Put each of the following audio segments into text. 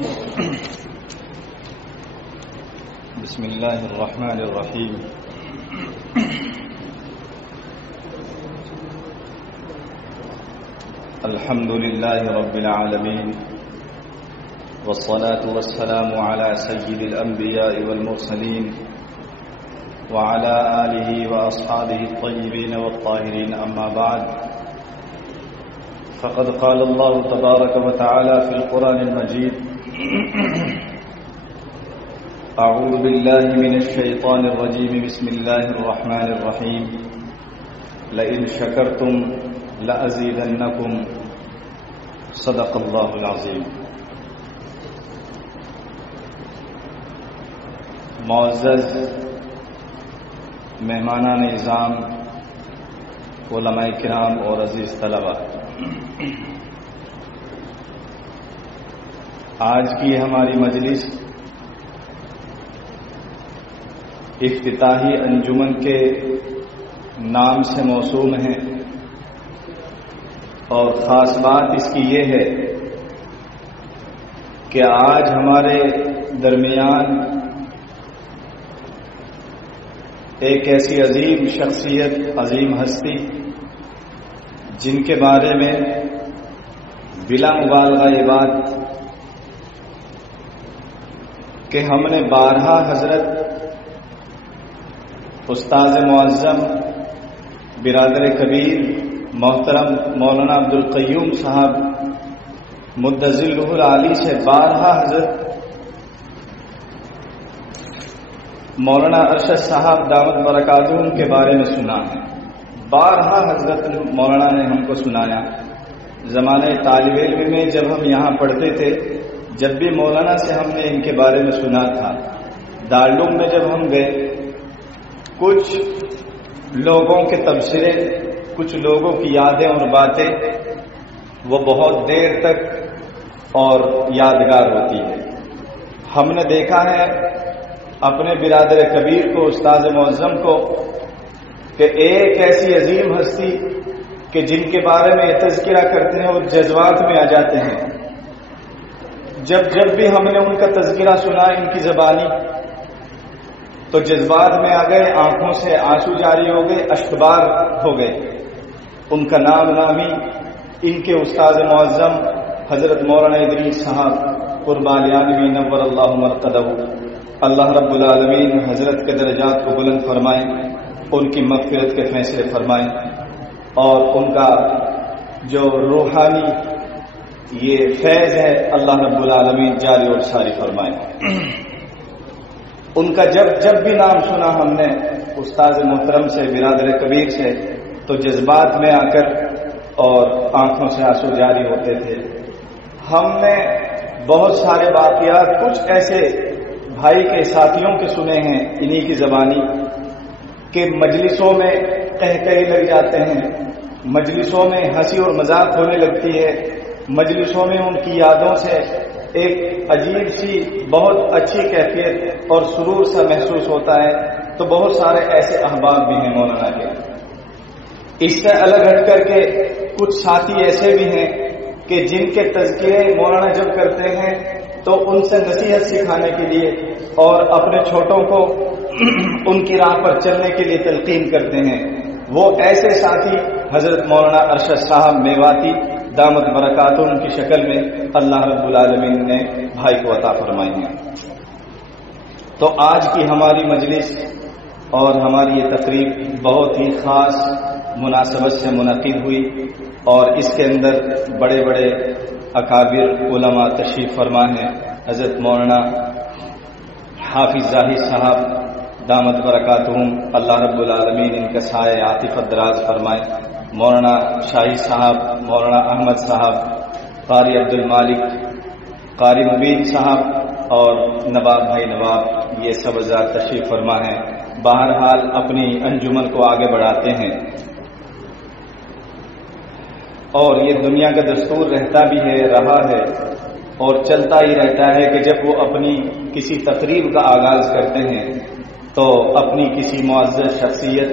بسم الله الرحمن الرحيم. الحمد لله رب العالمين، والصلاة والسلام على سيد الأنبياء والمرسلين وعلى آله وأصحابه الطيبين والطاهرين. أما بعد، فقد قال الله تبارك وتعالى في القرآن المجيد: أعوذ بالله من الشيطان الرجيم. بسم الله الرحمن الرحيم. لئن شكرتم لأزيدنكم. صدق الله العظيم. معزز مہمانان اعظام، علماء کرام اور عزیز طلباء، آج کی ہماری مجلس افتتاحی انجمن کے نام سے موسوم ہے، اور خاص بات اس کی یہ ہے کہ آج ہمارے درمیان ایک ایسی عظیم شخصیت، عظیم ہستی، جن کے بارے میں بلا مبالغہ یہ بات کہ ہم نے بارہا حضرت استاذ معظم برادر کبیر محترم مولانا عبدالقیوم صاحب مدظلہ العالی سے بارہا حضرت مولانا ارشد صاحب دامت برکاتہم کے بارے میں سنا ہے. بارہا حضرت مولانا نے ہم کو سنایا. زمانے طالب علم میں جب ہم یہاں پڑھتے تھے، جب بھی مولانا سے ہم نے ان کے بارے میں سنا تھا. دارالعلوم میں جب ہم گئے، کچھ لوگوں کے تبصرے، کچھ لوگوں کی یادیں اور باتیں وہ بہت دیر تک اور یادگار ہوتی ہے. ہم نے دیکھا ہے اپنے برادر کبیر کو، استاذ معظم کو، کہ ایک ایسی عظیم ہستی کہ جن کے بارے میں تذکرہ کرتے ہیں اور جذبات میں آ جاتے ہیں. جب بھی ہم نے ان کا تذکرہ سنا ان کی زبانی، تو جذبات میں آ گئے، آنکھوں سے آنسو جاری ہو گئے، اشکبار ہو گئے. ان کا نام نامی ان کے استاذ معظم حضرت مولانا ادریس صاحب قربان عالمی نور اللہ مرقدہ، اللہ رب العالمین حضرت کے درجات کو بلند فرمائیں، ان کی مغفرت کے فیصلے فرمائیں، اور ان کا جو روحانی یہ فیض ہے اللہ رب العالمین جاری اور ساری فرمائیں. ان کا جب بھی نام سنا ہم نے استاذ محترم سے، برادر کبیر سے، تو جذبات میں آ کر اور آنکھوں سے آنسو جاری ہوتے تھے. ہم نے بہت سارے واقعات کچھ ایسے بھائی کے ساتھیوں کے سنے ہیں انہی کی زبانی کہ مجلسوں میں قہقہے لگ جاتے ہیں، مجلسوں میں ہنسی اور مذاق ہونے لگتی ہے، مجلسوں میں ان کی یادوں سے ایک عجیب سی بہت اچھی کیفیت اور سرور سا محسوس ہوتا ہے. تو بہت سارے ایسے احباب بھی ہیں مولانا کے. اس سے الگ ہٹ کر کے کچھ ساتھی ایسے بھی ہیں کہ جن کے تذکرے مولانا جب کرتے ہیں تو ان سے نصیحت سکھانے کے لیے اور اپنے چھوٹوں کو ان کی راہ پر چلنے کے لیے تلقین کرتے ہیں. وہ ایسے ساتھی حضرت مولانا ارشد صاحب میواتی دامت برکاتہم کی شکل میں اللہ رب العالمین نے بھائی کو عطا فرمائی ہیں. تو آج کی ہماری مجلس اور ہماری یہ تقریب بہت ہی خاص مناسبت سے منعقد ہوئی، اور اس کے اندر بڑے بڑے اکابر علماء تشریف فرما ہیں. حضرت مولانا حافظ زاہد صاحب دامت برکاتہم اللہ رب العالمین ان کا سایہ عاطفت دراز فرمائے. مولانا شاہی صاحب، مولانا احمد صاحب، قاری عبد المالک، قاری مبین صاحب اور نواب بھائی نواب، یہ سب حضرات تشریف فرما ہیں. بہرحال اپنی انجمن کو آگے بڑھاتے ہیں، اور یہ دنیا کا دستور رہتا بھی ہے، رہا ہے اور چلتا ہی رہتا ہے کہ جب وہ اپنی کسی تقریب کا آغاز کرتے ہیں تو اپنی کسی معزز شخصیت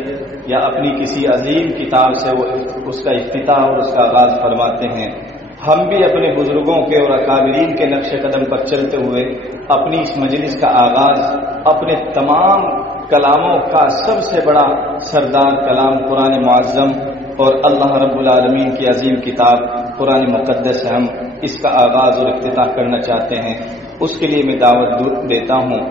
یا اپنی کسی عظیم کتاب سے وہ اس کا افتتاح اور اس کا آغاز فرماتے ہیں. ہم بھی اپنے بزرگوں کے اور اکابرین کے نقش قدم پر چلتے ہوئے اپنی اس مجلس کا آغاز اپنے تمام کلاموں کا سب سے بڑا سردار کلام قرآن معظم اور اللہ رب العالمین کی عظیم کتاب قرآن مقدس سے ہم اس کا آغاز اور افتتاح کرنا چاہتے ہیں. اس کے لیے میں دعوت دیتا ہوں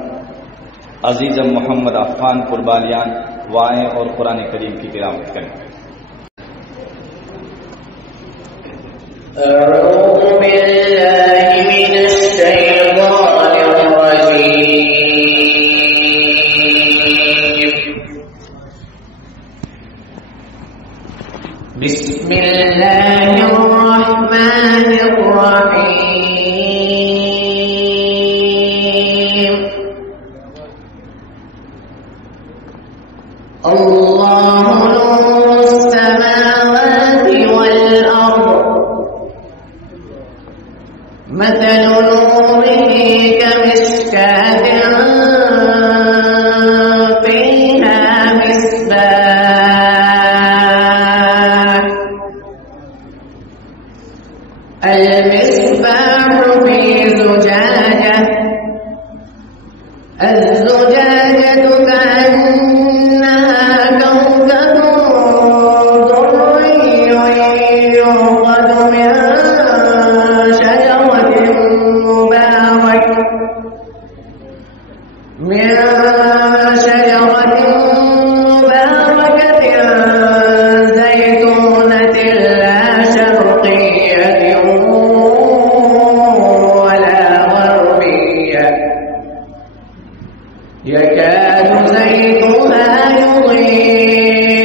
عزیزم محمد عفان قربانیان وائیں اور قرآن کریم کی تلاوت کریں. أعوذ بالله من الشيطان الرجيم. بسم الله الرحمن الرحيم. الله نور السماوات والأرض مثل نوره كمشكاة فيها مصباح. المصباح في زجاجة. الزجاجة كأنها كوكب دري يوقد من شجرة مباركة زيتونة لا شرقية ولا غربية يكاد زيتها يضيء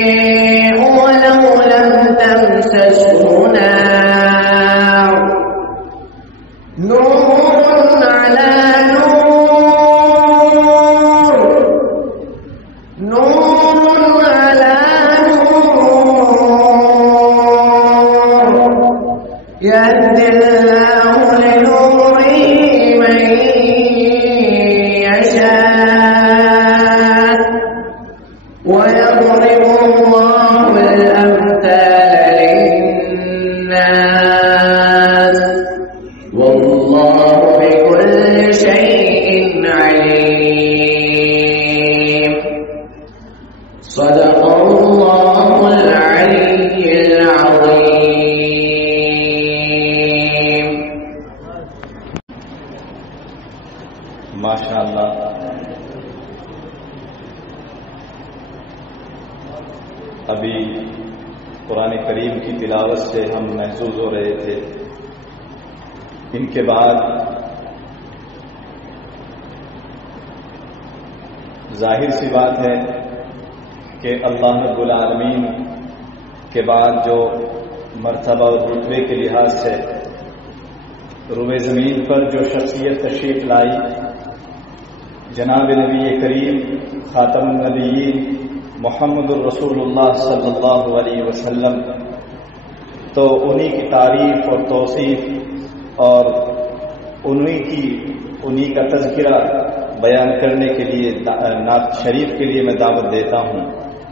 ولو لم تمسسه نار. نور على نور نور على نور يهدي الله لنوره من يشاء ويضرب الله الأمثال للناس والله بكل شيء عليم. صدق الله العلي العظيم. ماشاء اللہ. ابھی قرآن کریم کی تلاوت سے ہم محظوظ ہو رہے تھے. ان کے بعد ظاہر سی بات ہے کہ اللہ رب العالمین کے بعد جو مرتبہ اور رتبے کے لحاظ سے روئے زمین پر جو شخصیت تشریف لائی جناب نبی کریم خاتم النبیین محمد الرسول اللہ صلی اللہ علیہ وسلم، تو انہی کی تعریف اور توصیف اور انہی کا تذکرہ بیان کرنے کے لیے نعت شریف کے لیے میں دعوت دیتا ہوں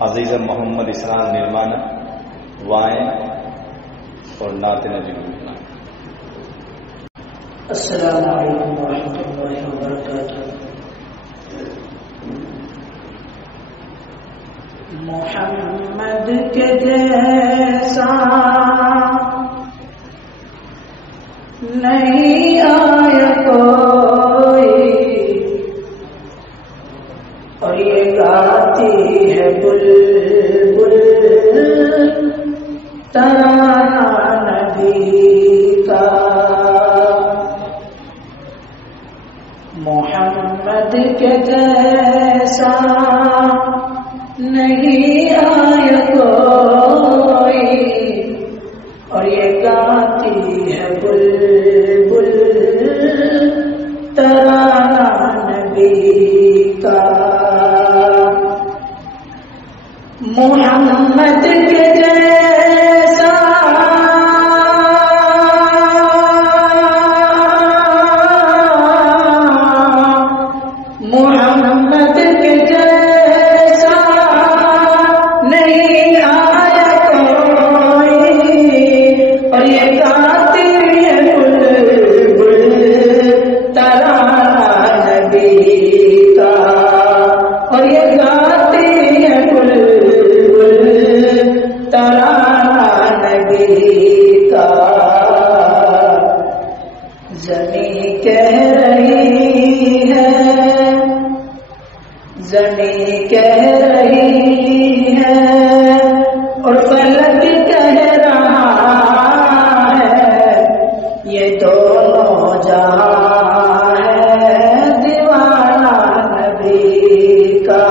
عزیز محمد اسرار نعمانہ وائیں اور نعت نجم. السلام علیکم ورحمۃ اللہ وبرکاتہ. محمد کے جیسا نہیں آیا کوئی، اور یہ گاتی ہے بلبل ترانہ نبی کا. محمد کے جیسا نہیں آیا کوئی، اور یہ گاتی ہے بلبل ترانہ نبی کا. محمد کے جیسا محمد کے جیسا نہیں آیا کوئی، اور یہ قاتل یہ دونوں جہاں ہے دیوانہ نبی کا،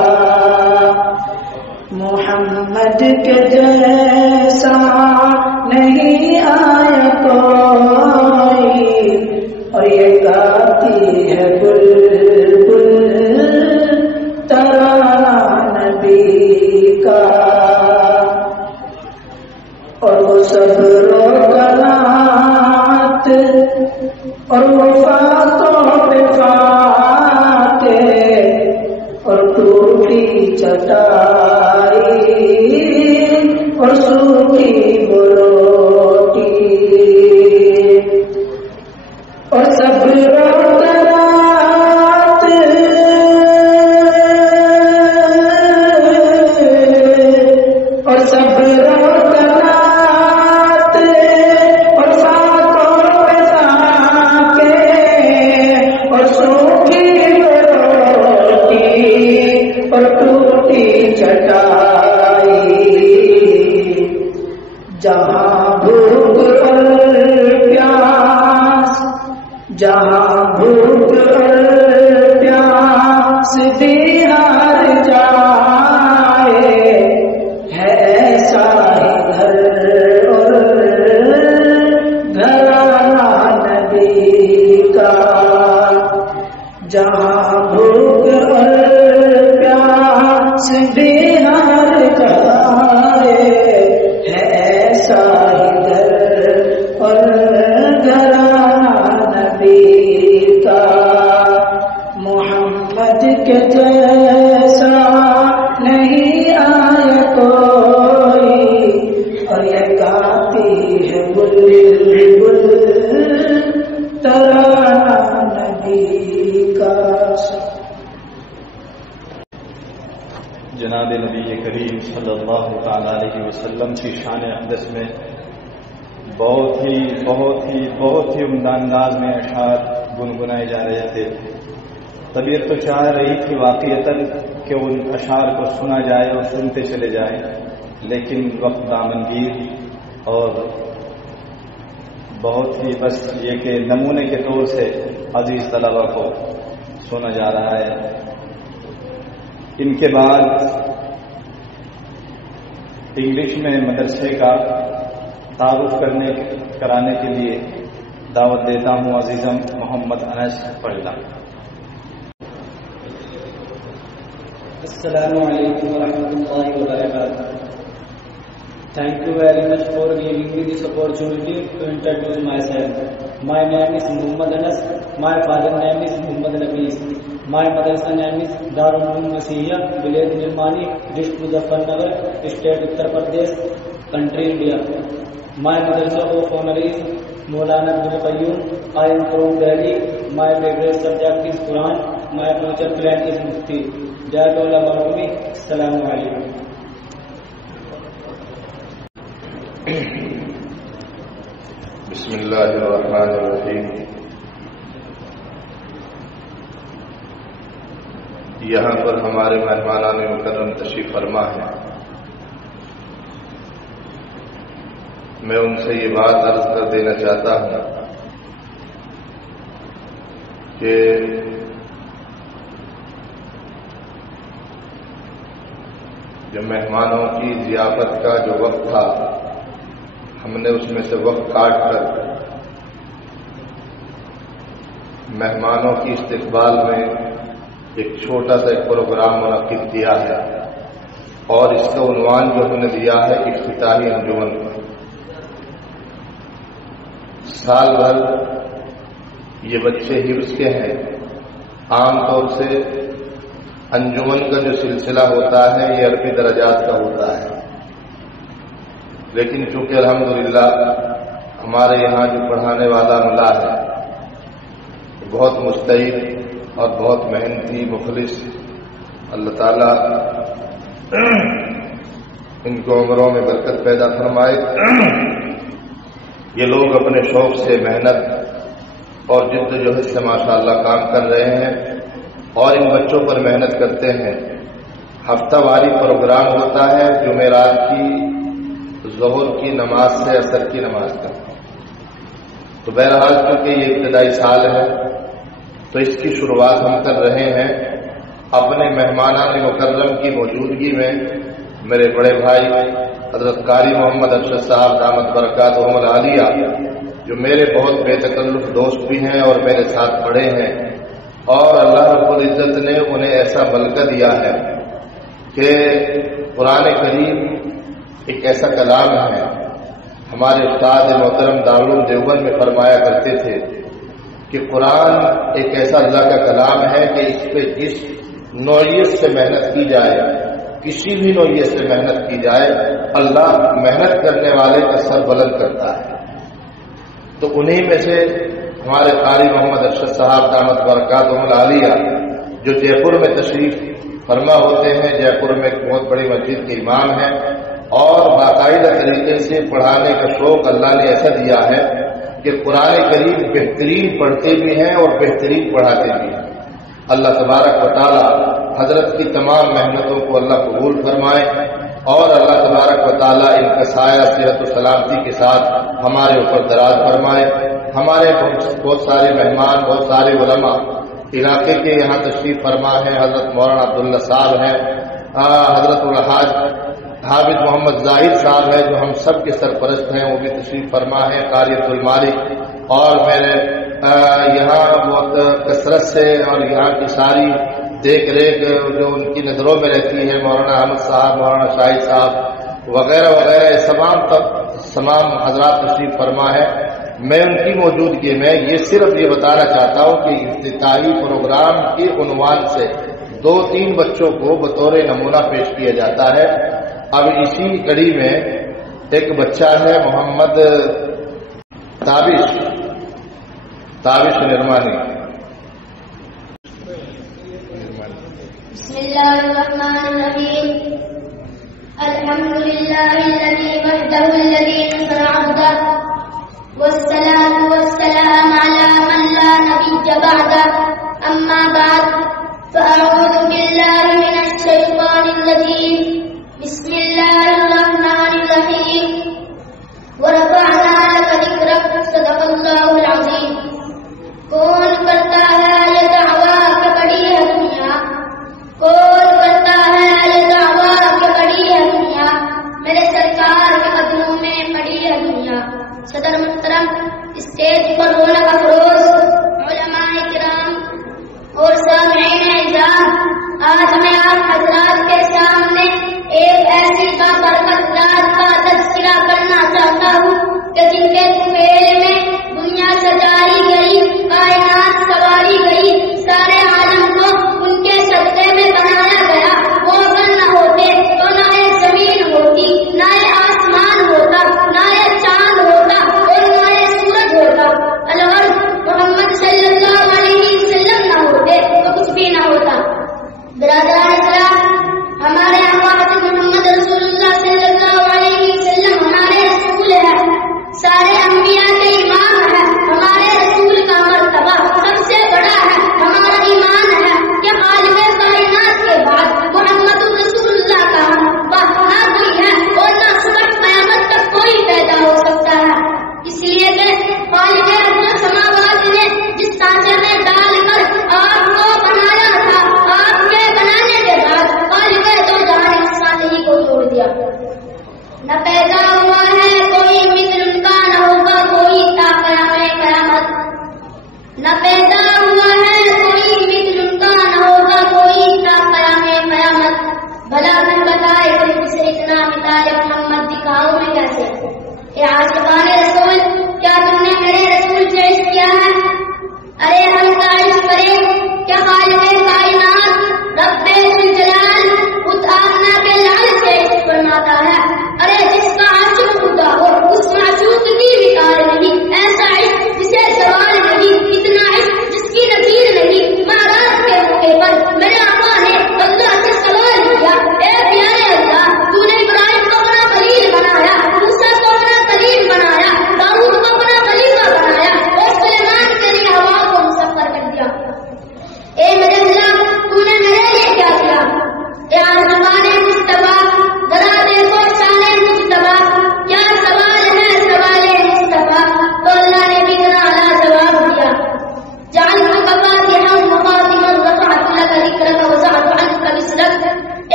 محمد کے جیسا نہیں آیا کوئی، اور یہ گاتی ہے بلبل ترانہ نبی کا، اور وہ سب روگنات اور وفاتوں پہ فاتح اور ٹوٹی چٹائی اور سوکھی بروٹی اور سب روگنات اور سب جہاں بھوک اور پیاس، جہاں بھوک اور پیاس بھی ہار جائے، ہے ایسا ہی گھر اور گھرانہ نبی کا، جہاں بھوک اور پیاس بھی ہار جائے، اور گھرانہ نبی کا، محمد کے جیسا نہیں آیا کوئی، اور یہ گاتی ہے بلبل ترانہ نبی کا۔ جناب نبی کریم صلی اللہ تعالی علیہ وسلم کی شان اقدس میں بہت ہی عمدہ انداز میں اشعار گنگنائے جا رہے تھے۔ طبیعت تو چاہ رہی تھی واقعتاً کہ ان اشعار کو سنا جائے اور سنتے چلے جائیں، لیکن وقت دامنگیر اور بہت ہی بس یہ کہ نمونے کے طور سے عزیز طلبہ کو سنا جا رہا ہے۔ ان کے بعد انگلش میں مدرسے کا تعارف کرانے کے لیے دعوت دیتا ہوں عزیزم محمد انس پڑھلا۔ السلام علیکم ورحمۃ اللہ وبرکاتہ۔ Thank you very much for giving me this opportunity to introduce myself. My name is Muhammad Anas. My father's name is Muhammad Nafis. My mother's name is Darul Uloom Masihiyya, village Nirmani, district Muzaffarnagar, state Uttar Pradesh, country India. My mother's honor is Maulana Abdul Qayyum. I am from Delhi. My favorite subject is Quran. My future plan is Mufti. That's all about me. Assalamu alaikum. بسم اللہ الرحمن الرحیم۔ یہاں پر ہمارے مہمانان مکرم تشریف فرما ہے، میں ان سے یہ بات عرض کر دینا چاہتا ہوں کہ جو مہمانوں کی ضیافت کا جو وقت تھا، ہم نے اس میں سے وقت کاٹ کر مہمانوں کی استقبال میں ایک چھوٹا سا ایک پروگرام منعقد کیا ہے، اور اس کا عنوان جو ہم نے دیا ہے افتتاحی انجمن۔ سال بھر یہ بچے ہی اس کے ہیں، عام طور سے انجمن کا جو سلسلہ ہوتا ہے یہ عربی درجات کا ہوتا ہے، لیکن چونکہ الحمدللہ ہمارے یہاں جو پڑھانے والا ملا ہے بہت مستعد اور بہت محنتی مخلص، اللہ تعالیٰ ان کو عمروں میں برکت پیدا فرمائے۔ یہ لوگ اپنے شوق سے محنت اور جد و جہد سے ماشاءاللہ کام کر رہے ہیں اور ان بچوں پر محنت کرتے ہیں۔ ہفتہ واری پروگرام ہوتا ہے جمعرات کی ظہر کی نماز سے عصر کی نماز تک، تو تو بہرحال چونکہ یہ ابتدائی سال ہے تو اس کی شروعات ہم کر رہے ہیں اپنے مہمانان مکرم کی موجودگی میں میرے بڑے بھائی حضرت قاری محمد ارشد صاحب دامت برکاتہم العالیہ جو میرے بہت بے تکلف دوست بھی ہیں اور میرے ساتھ پڑھے ہیں، اور اللہ رب العزت نے انہیں ایسا ملکہ دیا ہے کہ قرآن کریم ایک ایسا کلام ہے۔ ہمارے استاد محترم دارالعلوم دیوبند میں فرمایا کرتے تھے کہ قرآن ایک ایسا اللہ کا کلام ہے کہ اس پہ جس نوعیت سے محنت کی جائے، کسی بھی نوعیت سے محنت کی جائے، اللہ محنت کرنے والے کا سر بلند کرتا ہے۔ تو انہی میں سے ہمارے قاری محمد ارشد صاحب دامت برکاتہم العالیہ جو جے پور میں تشریف فرما ہوتے ہیں، جے پور میں ایک بہت بڑی مسجد کے امام ہیں، اور باقاعدہ طریقے سے پڑھانے کا شوق اللہ نے ایسا دیا ہے کہ قرآن کریم بہترین پڑھتے بھی ہیں اور بہترین پڑھاتے بھی ہیں۔ اللہ تبارک و تعالی حضرت کی تمام محنتوں کو اللہ قبول فرمائے، اور اللہ تبارک و تعالی ان کا سایہ صحت و سلامتی کے ساتھ ہمارے اوپر دراز فرمائے۔ ہمارے بہت سارے مہمان، بہت سارے علماء علاقے کے یہاں تشریف فرما ہے۔ حضرت مولانا عبداللہ صاحب ہیں، حضرت الحاج حافظ محمد زاہد صاحب ہے جو ہم سب کے سرپرست ہیں، وہ بھی تشریف فرما ہے، قاریۃ المالک، اور میرے یہاں بہت کثرت سے اور یہاں کی ساری دیکھ ریکھ جو ان کی نظروں میں رہتی ہے، مولانا احمد صاحب، مولانا شاہد صاحب وغیرہ وغیرہ، تمام حضرات تشریف فرما ہے۔ میں ان کی موجودگی میں یہ صرف یہ بتانا چاہتا ہوں کہ افتتاحی پروگرام کے عنوان سے 2-3 بچوں کو بطور نمونہ پیش کیا جاتا ہے۔ اب اسی کڑی میں ایک بچہ ہے محمد تابش نرمانی۔ بسم اللہ الرحمن الرحیم، الحمد للہ الذی وحدہ الذی نصر عبدہ، والصلاة والسلام علی من لا نبی بعدہ، اما بعد فاعوذ باللہ من الشیطان الرجیم، بسم اللہ الرحمن الرحیم، ورفعنا لک ذکرک، صدق اللہ العظیم۔ کون کرتا ہے یہ دعویٰ کہ بڑی ہے دنیا، کون کرتا ہے یہ دعویٰ کہ بڑی ہے دنیا، میرے سرکار کے قدموں میں پڑی ہے دنیا۔ صدر محترم، اسٹیج پر رونق افروز علماء کرام اور سامعین اعزاز، آج میں آپ حضرات کے سامنے ایک ایسی بابرکت ذات کا تذکرہ کرنا چاہتا ہوں کہ جن کے طفیل میں دنیا سجائی گئی، کائنات سواری گئی، سارے عالم کو ان کے صدقے میں بنایا گیا۔ وہ اگر نہ ہوتے تو نہ ایک زمین ہوتی، نہ ایک آسمان ہوتا، نہ ایک چاند ہوتا اور نہ ایک سورج ہوتا۔ الغرض محمد صلی اللہ علیہ وسلم نہ ہوتے تو کچھ بھی نہ ہوتا۔ برادران اسلام، ہمارے آقا محمد رسول اللہ صلی اللہ علیہ وسلم ہمارے رسول ہے، سارے انبیاء کے امام ہے۔ ہمارے رسول کا مرتبہ سب سے بڑا ہے۔ ہمارا ایمان ہے کہ خالق کائنات کے بعد محمد رسول اللہ کا مرتبہ نہ کوئی ہے اور نہ صبح قیامت تک کوئی پیدا ہو سکتا ہے، اس لیے کہ خالق سماوات نے جس سانچے میں ڈال کر آپ کو بنایا تھا، آپ کے بنانے کے بعد خالق دو جہان اس سانچے کو چھوڑ دیا۔ نہ پیدا ہوا ہے کوئی مثل ان کا، نہ ہوگا کوئی تا قیام قیامت۔ نہ پیدا ہوا ہے کوئی مثل ان کا، نہ ہوگا کوئی تا قیام قیامت۔ بھلا تم بتائے کہ مجھ سے اتنا مثال محمد دکھاؤ میں کیسے؟ کہ عاشقان رسول، کیا تم نے میرے رسول سے عشق کیا ہے؟ ارے ہم کا عشق کریں کہ خالق کائنات رب ذوالجلال خود آمنا کے لال سے عشق فرماتا ہے۔ ارے جس کا عاشق خدا ہو اس معشوق کی مثال نہیں، ایسا عشق جسے سوال نہیں، اتنا عشق جس کی نظیر نہیں۔ معراج کے موقع پر میرے آقا نے اللہ سے سوال کیا، اے پیارے اللہ، تو نے ابراہیم کو اپنا خلیل بنایا، موسیٰ کو اپنا کلیم بنایا،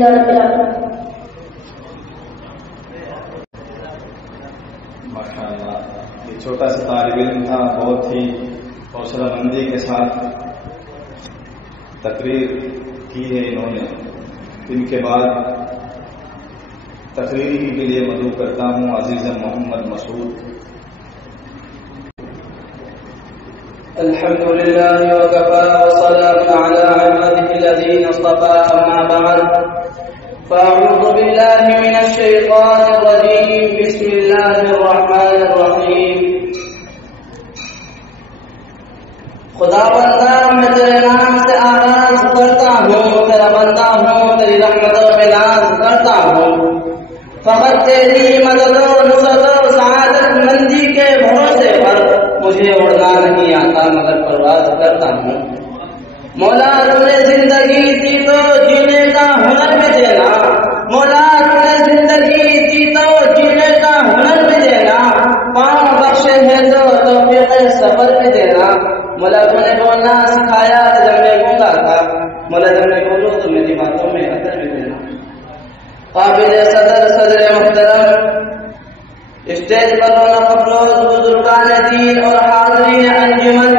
لله رب العالمين. ماشاء اللہ، یہ چھوٹا سا طالب علم تھا، بہت ہی حوصلہ مندی کے ساتھ تقریر کی ہے انہوں نے. ان کے بعد تقریر ہی کے لیے مدعو کرتا ہوں عزیز محمد مسعود. الحمد لله وكفى وسلام على عباده الذين اصطفى. أما بعد فأعوذ بالله من الشيطان الرجيم. بسم الله الرحمن الرحيم. خدا بندہ میں تیرے نام سے آغاز کرتا ہوں، تیرا بندہ ہوں، تیری رحمتوں پہ ناز کرتا ہوں. فقط تیری مدد و نصرت و سعادت مندی کے بھروسے پر مجھے اڑنا نہیں آتا مگر پرواز کرتا ہوں. مولا تو نے زندگی دی تو جینے کا ہنر بھی دینا. مولا تو نے زندگی دی تو جینے کا ہنر بھی دینا. پاؤں بخشے ہیں تو توفیق سفر بھی دینا. مولا تو نے بولنا سکھایا تو جب میں گونگا تھا. مولا جب میں بولوں تو میری باتوں میں اثر بھی دینا. قابل صدر محترم، اسٹیج پر رونق افروز بزرگان دین اور حاضرین انجمن،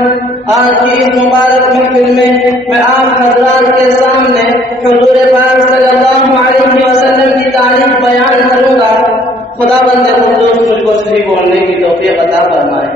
آج کی اس مبارک محفل میں آپ حضرات کے سامنے حضور پاک صلی اللہ علیہ وسلم کی تعریف بیان کروں گا. خدا بند قدوس مجھ کو صحیح بولنے کی توفیق عطا فرمائے.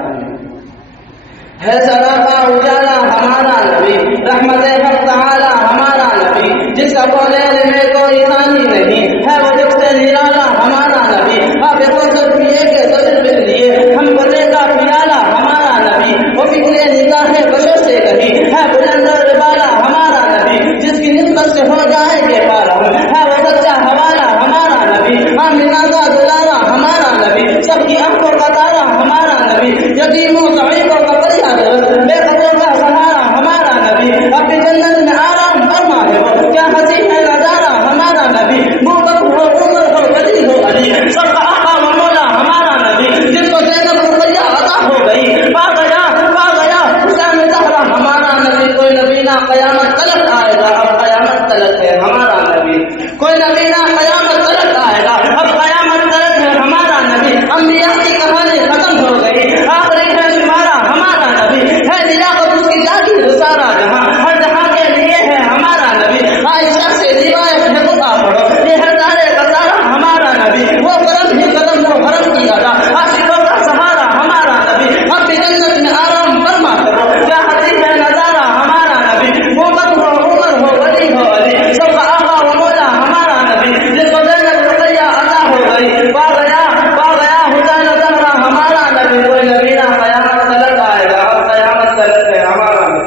ہے سراپا اجالا ہمارا نبی، رحمت حق تعالی ہمارا نبی، جس کا کونین میں کوئی ثانی نہیں ہے، وہ جب سے نرالا ہمارا نبی. آپ کوثر پیے کے صدر بن لیے ہم بنے کا پیالہ ہمارا نبی. وہ فکر نگاہ بشر سے کہیں ہے بلند بالا ہمارا نبی، جس کی نسبت سے ہو جائے گے پارا ہے وہ سچا حوالہ ہمارا نبی. آمینہ کا دلارا ہمارا نبی، سب کی آنکھوں کا تارا ہمارا نبی. یتیموں ضعیفوں کا بے خبروں کا سہارا ہمارا نبی. اپنی جنت میں آرام فرما ہے وہ، کیا حسین ہے نظارہ ہمارا نبی. بوبکر ہو عمر ہو غنی ہو علی، سب کا آقا و مولا ہمارا نبی. جس کو زینب رقیہ عطا ہو گئی، پا گیا حسین زہرا ہمارا نبی. کوئی نبی نہ قیامت تلک آئے گا، اب قیامت تلک ہے ہمارا نبی. کوئی نبی نہ قیامت تلک آئے گا، اب قیامت تلک ہے ہمارا نبی. انبیاء کی کہانی ختم ہو گئی، آخری ہے شمارا ہمارا نبی. ہے لیاقت اس کی جاگیر سارا جہاں، ہر جہاں کے لیے ہے ہمارا نبی. عائشہ سے روایت ہے خدا پڑھو، یہ ہے دارے قطارہ ہمارا نبی. وہ قدم ہی قدم وہ حرم کی ادا، عاشقوں کا سہارا ہمارا نبی. اب بھی جنت میں آرام فرما کرو، کیا حسین ہے نظارہ ہمارا نبی. بوبکر ہو عمر ہو غنی ہو علی، سب کا آقا و مولا ہمارا نبی. جس کو زینب رقیہ عطا ہو گئی، پا گیا حسین زہرا ہمارا نبی. کوئی نبی نہ قیامت تلک آئے گا، اب قیامت تلک ہے ہمارا نبی.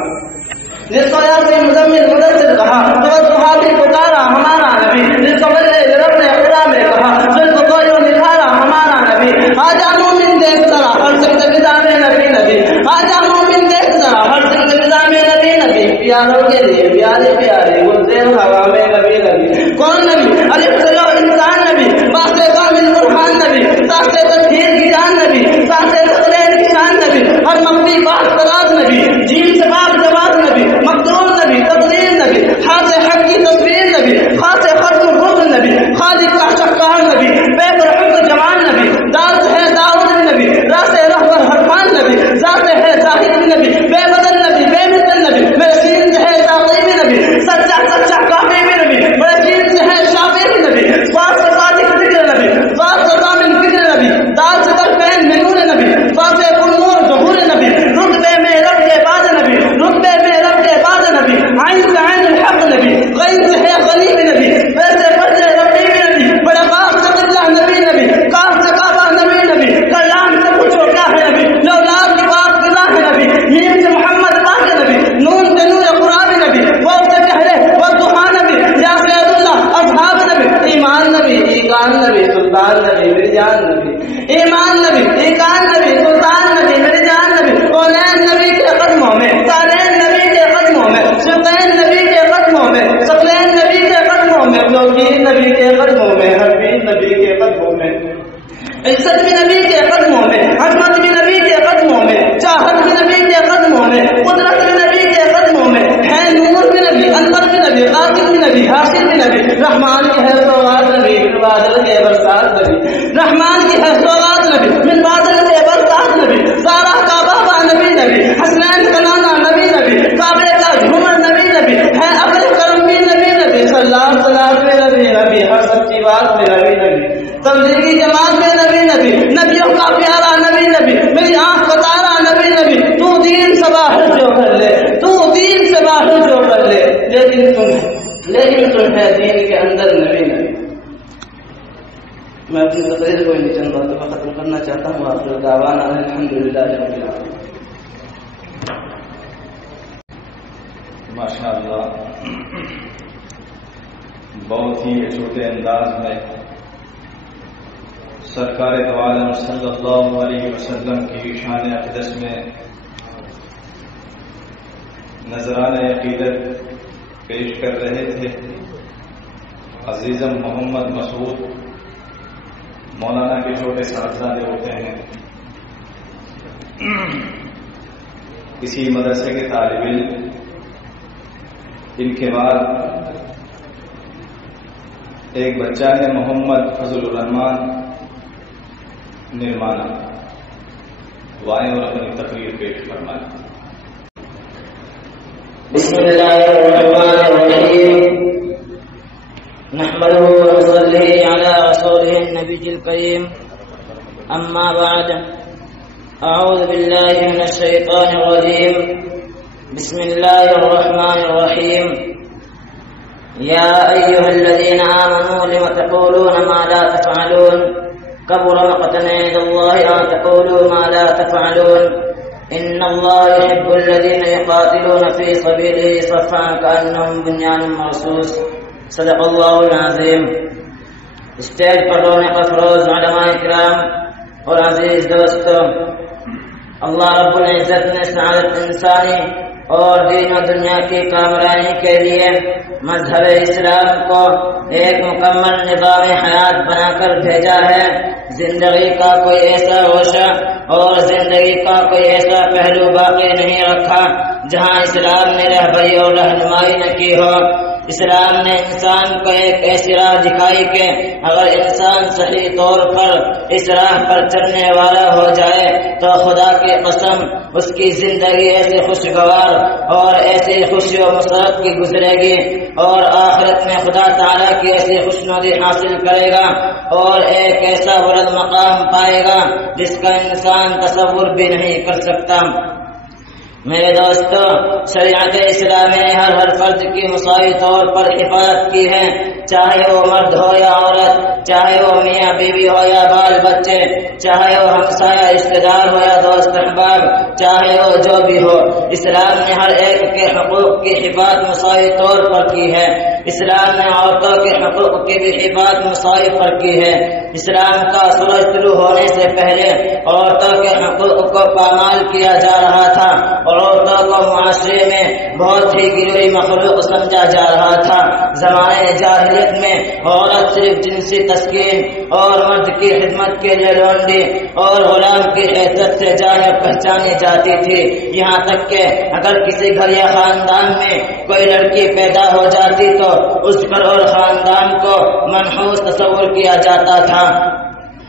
جس کو یاسین مزمل مدثر کہا تو صحابی پکارا ہمارا نبی. جس کو بلے رب نے خدا میں کہا جن کو کوئی نکھارا ہمارا نبی. آجا مومن دیکھ ذرا ہر سکت بدا میں نبی نبی. آجا مومن دیکھ ذرا ہر سکت بدا میں نبی نبی. پیاروں کے لیے پیارے پیارے گلزیر ہوا میں نبی نبی. کون نبی؟ الف چلو انسان نبی، باسے کامل برہان نبی، ساسے تطہیر کی جان نبی، ساسے تقریر کی شان نبی، ہر مخفی پاک فراز نبی، جیم سے پاک جواب نبی، مقدور نبی، تقدیر نبی، حاض حق کی تصویر نبی، خاص ختم الرسل نبی، خالق کا شکار نبی، بے برحق جوان نبی، دارت ہے داؤد نبی، راس رہبر حرفان نبی، ذات ہے زاہد نبی، بے بدل نبی، بے مثل نبی، بے سین ہے ساقی نبی، سچا کافی نبی، بے چین سے ہے شافی نبی، سواد سے صادق فکر نبی، سواد سے ضامن فکر نبی، دال سے درپین منور نبی، سواد سے پرنور ظہور نبی، رتبے میں رب کے بعد نبی، رتبے میں رب کے بعد نبی، عین سے عین الحق نبی، غین سے ہے غنی نبی، ویسے فرض ربی نبی، بڑے قاف سے قبلہ نبی نبی، کاف سے کعبہ نبی نبی، کلام سے پوچھو کیا ہے نبی، لولاد کی پاک فضا ہے نبی، میم سے محمد پاک نبی، نون سے نور قرآن نبی، واو سے چہرے والضحا نبی، یا سے اللہ اصحاب نبی، ایمان نبی، ایقان نبی، سلطان نبی، میری جان نبی، ایمان نبی، ایقان نبی، سلطان نبی، میری جان نبی، کونین نبی کے قدموں میں، سارین نبی کے قدموں میں، شقین نبی کے قدموں میں، سقلین نبی کے قدموں میں، لوگین نبی کے قدموں میں، حرفین نبی کے قدموں میں، عزت بھی نبی کے قدموں میں، عظمت بھی نبی کے قدموں میں، چاہت بھی نبی کے قدموں میں، قدرت بھی نبی کے قدموں میں، ہے نور بھی نبی، انور بھی نبی، قاتل بھی نبی، حاصل بھی نبی، رحمان بادل کے برسات نبی، رحمان کی ہے سوغات نبی، من بادل سے برسات نبی، سارا کا بابا نبی نبی، حسنین کا نانا نبی نبی، کعبے کا جھومر نبی نبی، ہے ابر کرم بھی نبی نبی، سلام سلام میں نبی نبی، ہر سچی بات میں نبی نبی، تبلیغی جماعت میں نبی نبی، نبیوں کا پیارا نبی نبی، میری آنکھ کا تارا نبی نبی، تو دین سے باہر جو کر لے، تو دین سے باہر جو کر لے، لیکن تم ہے دین کے اندر نبی نبی۔ میں اپنی تقریر کو ان چند باتوں کا ختم کرنا چاہتا ہوں۔ آخر دعوانا الحمدللہ رب العالمین۔ ماشاء اللہ، بہت ہی چھوٹے انداز میں سرکار دو عالم صلی اللہ علیہ وسلم کی شان اقدس میں نذرانہ عقیدت پیش کر رہے تھے۔ عزیزم محمد مسعود مولانا کے چھوٹے صاحبزادے ہوتے ہیں، کسی مدرسے کے طالب علم۔ ان کے بعد ایک بچہ ہے محمد فضل الرحمان نرمانا، وائیں اور اپنی تقریر پیش فرمائیں۔ بسم اللہ الرحمن الرحیم، نحمده ونصلي على رسوله النبي الكريم، اما بعد، اعوذ باللہ من الشیطان الرجیم، بسم اللہ الرحمن الرحیم، یا ایہا الذین آمنوا لم تقولون ما لا تفعلون، کبر مقتا عند اللہ ان تقولوا ما لا تفعلون، ان اللہ يحب الذین يقاتلون في سبیلہ صفا کأنہم بنیان مرصوص۔ صدق اللہ العظیم۔ اسٹیج پر رونق افروز علماء کرام اور عزیز دوستوں، اللہ رب العزت نے سعادت انسانی اور دین و دنیا کی کامرانی کے لیے مذہب اسلام کو ایک مکمل نظام حیات بنا کر بھیجا ہے۔ زندگی کا کوئی ایسا گوشہ اور زندگی کا کوئی ایسا پہلو باقی نہیں رکھا جہاں اسلام نے رہبری اور رہنمائی نہ کی ہو۔ اسلام نے انسان کو ایک ایسی راہ دکھائی کہ اگر انسان صحیح طور پر اس راہ پر چلنے والا ہو جائے تو خدا کی قسم اس کی زندگی ایسی خوشگوار اور ایسی خوشی و مسرت کی گزرے گی، اور آخرت میں خدا تعالیٰ کی ایسی خوشنودی حاصل کرے گا اور ایک ایسا بلند مقام پائے گا جس کا انسان تصور بھی نہیں کر سکتا۔ میرے دوستو، شریعت اسلامی نے ہر فرد کی مساوی طور پر حفاظت کی ہے، چاہے وہ مرد ہو یا عورت، چاہے وہ میاں بیوی ہو یا بال بچے، چاہے وہ ہمسایہ رشتے دار ہو یا دوست احباب، چاہے وہ جو بھی ہو، اسلام نے ہر ایک کے حقوق کی حفاظت مساوی طور پر کی ہے۔ اسلام نے عورتوں کے حقوق کی بھی حفاظت مساوی پر کی ہے۔ اسلام کا سورج طلوع ہونے سے پہلے عورتوں کے حقوق کو پامال کیا جا رہا تھا اور عورتوں کو معاشرے میں بہت ہی گروی مخلوق سمجھا جا رہا تھا۔ زمانے جاہلیت میں عورت صرف جنسی تسکین اور مرد کی خدمت کے لیے لونڈی اور غلام کی حیثیت سے جانے پہچانی جاتی تھی، یہاں تک کہ اگر کسی گھر یا خاندان میں کوئی لڑکی پیدا ہو جاتی تو اس گھر اور خاندان کو منحوس تصور کیا جاتا تھا۔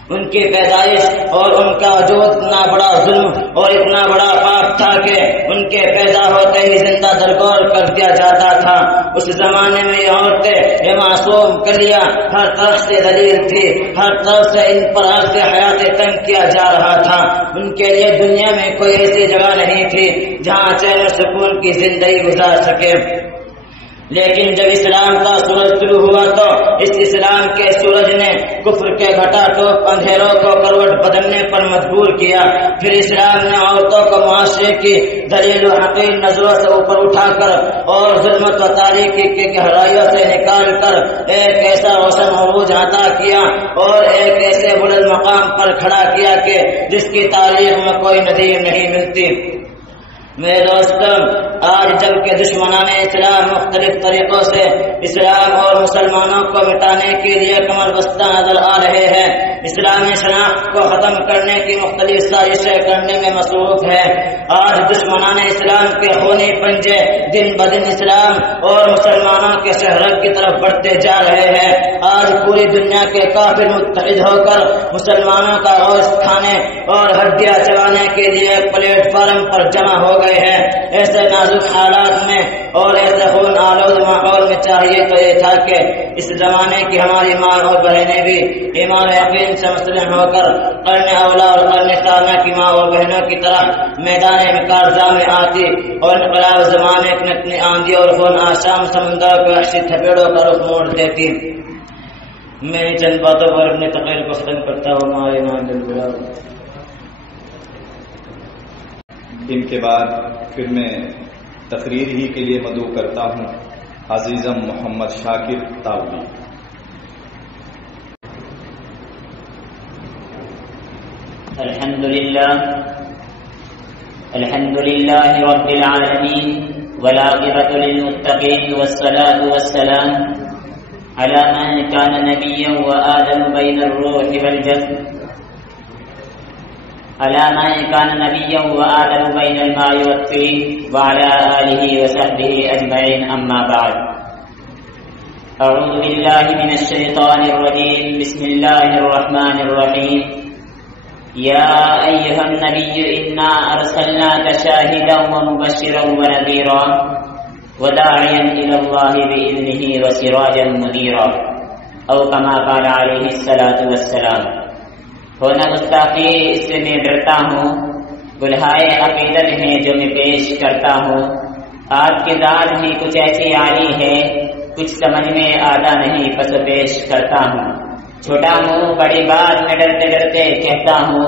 ان کی پیدائش اور ان کا وجود اتنا بڑا ظلم اور اتنا بڑا پاپ تھا کہ ان کے پیدا ہوتے ہی زندہ درگور کر دیا جاتا تھا۔ اس زمانے میں یہ عورتیں، یہ معصوم کلیاں ہر طرف سے ذلیل تھی، ہر طرف سے ان پر عرض حیات تنگ کیا جا رہا تھا۔ ان کے لیے دنیا میں کوئی ایسی جگہ نہیں تھی جہاں چین و سکون کی زندگی گزار سکے۔ لیکن جب اسلام کا سورج شروع ہوا تو اس اسلام کے سورج نے کفر کے گھٹا ٹوپ اندھیروں کو کروٹ بدلنے پر مجبور کیا۔ پھر اسلام نے عورتوں کو معاشرے کی ذلیل و حقیر نظروں سے اوپر اٹھا کر اور ظلمت و تاریکی کی گہرائیوں سے نکال کر ایک ایسا روشن عروج عطا کیا اور ایک ایسے بلند مقام پر کھڑا کیا کہ جس کی تاریخ میں کوئی نظیر نہیں ملتی۔ میرے دوستوں، آج جب کہ دشمنان اسلام مختلف طریقوں سے اسلام اور مسلمانوں کو مٹانے کے لیے کمر بستہ نظر آ رہے ہیں، اسلامی شناخت کو ختم کرنے کی مختلف سازشیں کرنے میں مصروف ہے، آج دشمنان اسلام کے خونی پنجے دن بدن اسلام اور مسلمانوں کے شہرت کی طرف بڑھتے جا رہے ہیں، آج پوری دنیا کے کافر متحد ہو کر مسلمانوں کا گوشت کھانے اور ہڈیاں چلانے کے لیے ایک پلیٹ فارم پر جمع ہو گئے ہیں۔ ایسے نازک حالات میں اور ایسے خون آلود ماحول میں چاہیے تو یہ تھا کہ اس زمانے کی ہماری ماں اور بہنیں بھی ایمان یقین سے مسلم ہو کر قرن اولا اور قرن ثانیہ کی ماں اور بہنوں کی طرح میدان مکارزہ میں آتی اور انقلاب زمانے اپنی آندھی اور خون آشام سمندر کو وحشی تھپیڑوں کا رخ موڑ دیتی۔ میں چند باتوں پر اپنی تقریر کو ختم کرتا ہوں۔ ان کے بعد پھر میں تقریر ہی کے لیے مدعو کرتا ہوں عزیزم محمد شاکر تاولی۔ الحمد لله رب العالمين والعاقبة للمتقين والصلاة والسلام على من كان نبيا وآدم بين الروح والجسد على من كان نبيا وآدم بين الماء والطين وعلى آله وصحبه أجمعين، أما بعد. أعوذ بالله من الشيطان الرجيم، بسم الله الرحمن الرحيم. يا أيها النبي إنا أرسلناك شاهدا ومبشرا ونذيرا وداعيا إلى الله بإذنه وسراجا منيرا، أو كما قال عليه الصلاة والسلام. ہونا گستاخی اس سے میں ڈرتا ہوں، گلہائے عقیدت ہیں جو میں پیش کرتا ہوں. آپ کی ذات ہی کچھ ایسی عالی ہے، کچھ سمجھ میں آتا نہیں پس پیش کرتا ہوں. چھوٹا ہوں بڑی بات میں ڈرتے ڈرتے کہتا ہوں،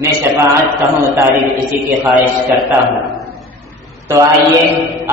میں شفاعت کہوں تعریف اسی کی خواہش کرتا ہوں. تو آئیے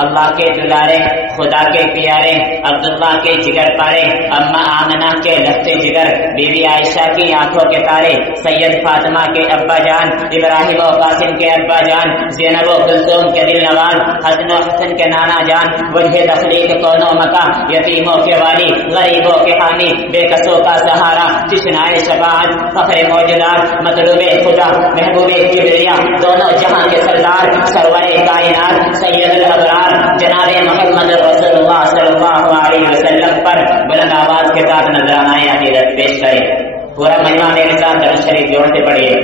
اللہ کے دلارے، خدا کے پیارے، عبداللہ کے جگر پارے، اما آمنہ کے لفظ جگر، بی بی عائشہ کی آنکھوں کے تارے، سید فاطمہ کے ابا جان، ابراہیم و قاسم کے ابا جان، زینب و کلثوم کے دل نواز، حسن و حسن کے نانا جان، وجہ تخلیق کون و مکہ، یتیموں کے والی، غریبوں کے حامی، بے کسوں کا سہارا، چشنائے شفاعت، فخر موجودات، مطلوب خدا، محبوب کبریا، دونوں جہاں کے سردار، سرور کائنات، سید الابرار جناب محمد رسول اللہ صلی اللہ علیہ وسلم پر بلند آواز کے ساتھ نذرانہ عقیدت پیش کرے. پورا مجمع میرے ساتھ درود شریف جوڑتے پڑھیے.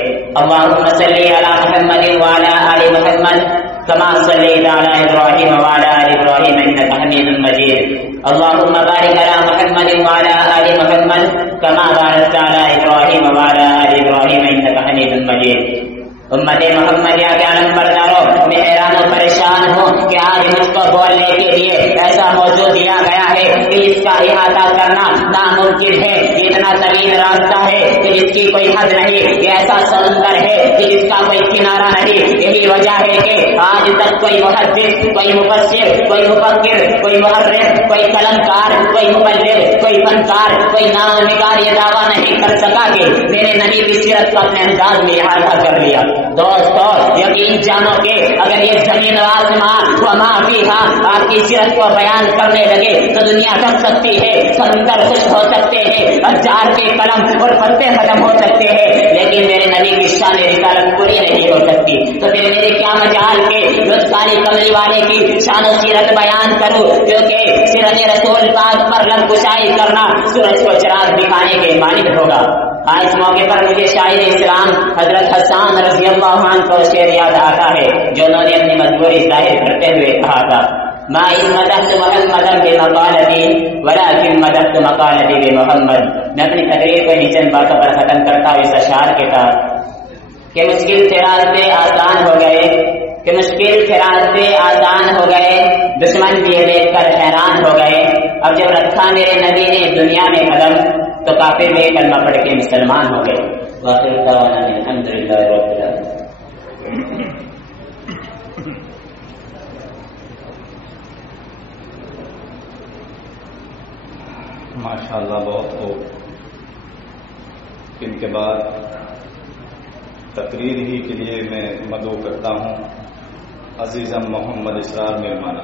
اللہم صلی علی محمد وعلی آل محمد کما صلیت علی ابراہیم وعلی آل ابراہیم انک حمید مجید. اللہم بارک علی محمد وعلی آل محمد کما بارکت علی ابراہیم وعلی آل ابراہیم انک حمید مجید. امت محمدیہ کے علم برداروں، میں حیران و پریشان ہوں کہ آج مجھ کو بولنے کے لیے ایسا موضوع دیا گیا ہے کہ اس کا احاطہ کرنا ناممکن ہے. یہ اتنا طویل راستہ ہے کہ جس کی کوئی حد نہیں، یہ ایسا سمندر ہے کہ جس کا کوئی کنارہ نہیں. یہی وجہ ہے کہ آج تک کوئی محدث، کوئی مفسر، کوئی مفکر، کوئی محرر، کوئی قلمکار، کوئی مبلغ، کوئی فنکار، کوئی نام نگار یہ دعویٰ نہیں کر سکا کہ میرے نبی کی سیرت کو اپنے انداز میں احاطہ کر لیا. دوستو یقین جانو کہ اگر یہ زمین و آسمان وما فیہا آپ کی سیرت کو بیان کرنے لگے تو دنیا ڈھک سکتی ہے، سمندر خشک ہو سکتے ہیں، ہزار کے قلم اور پتے ختم ہو سکتے ہیں، لیکن میرے نبی کی شان رسالت پوری نہیں ہو سکتی. تو پھر میرے کیا مجال کے روز کالی کملی والے کی شان و سیرت بیان کروں، کیونکہ سیرت رسول پاک پر لب کشائی کرنا سورج کو چراغ دکھانے کے مانند ہوگا. آج اس موقع پر مجھے شاعر اسلام حضرت حسان رضی اللہ عنہ کو شعر یاد آتا ہے جو انہوں نے اپنی مجبوری ظاہر کرتے ہوئے کہا تھا، ما ان مدحت محمدا بمقالتی ولکن مدحت مقالتی بمحمد. میں اپنی تقریر کو چند باتوں پر ختم کرتا ہوں اس اشعار کے ساتھ کہ مشکل سے راستے آسان ہو گئے، کہ مشکل سے راستے آسان ہو گئے، دشمن بھی یہ دیکھ کر حیران ہو گئے. اب جب رکھا میرے نبی نے دنیا میں قدم تو کافر بھی کلمہ پڑھ کے مسلمان ہو گئے. وآخر دعوانا الحمدللہ رب العالمین. ماشاءاللہ بہت خوب. ان کے بعد تقریر ہی کے لیے میں مدعو کرتا ہوں عزیزم محمد اسرار مہرمانہ.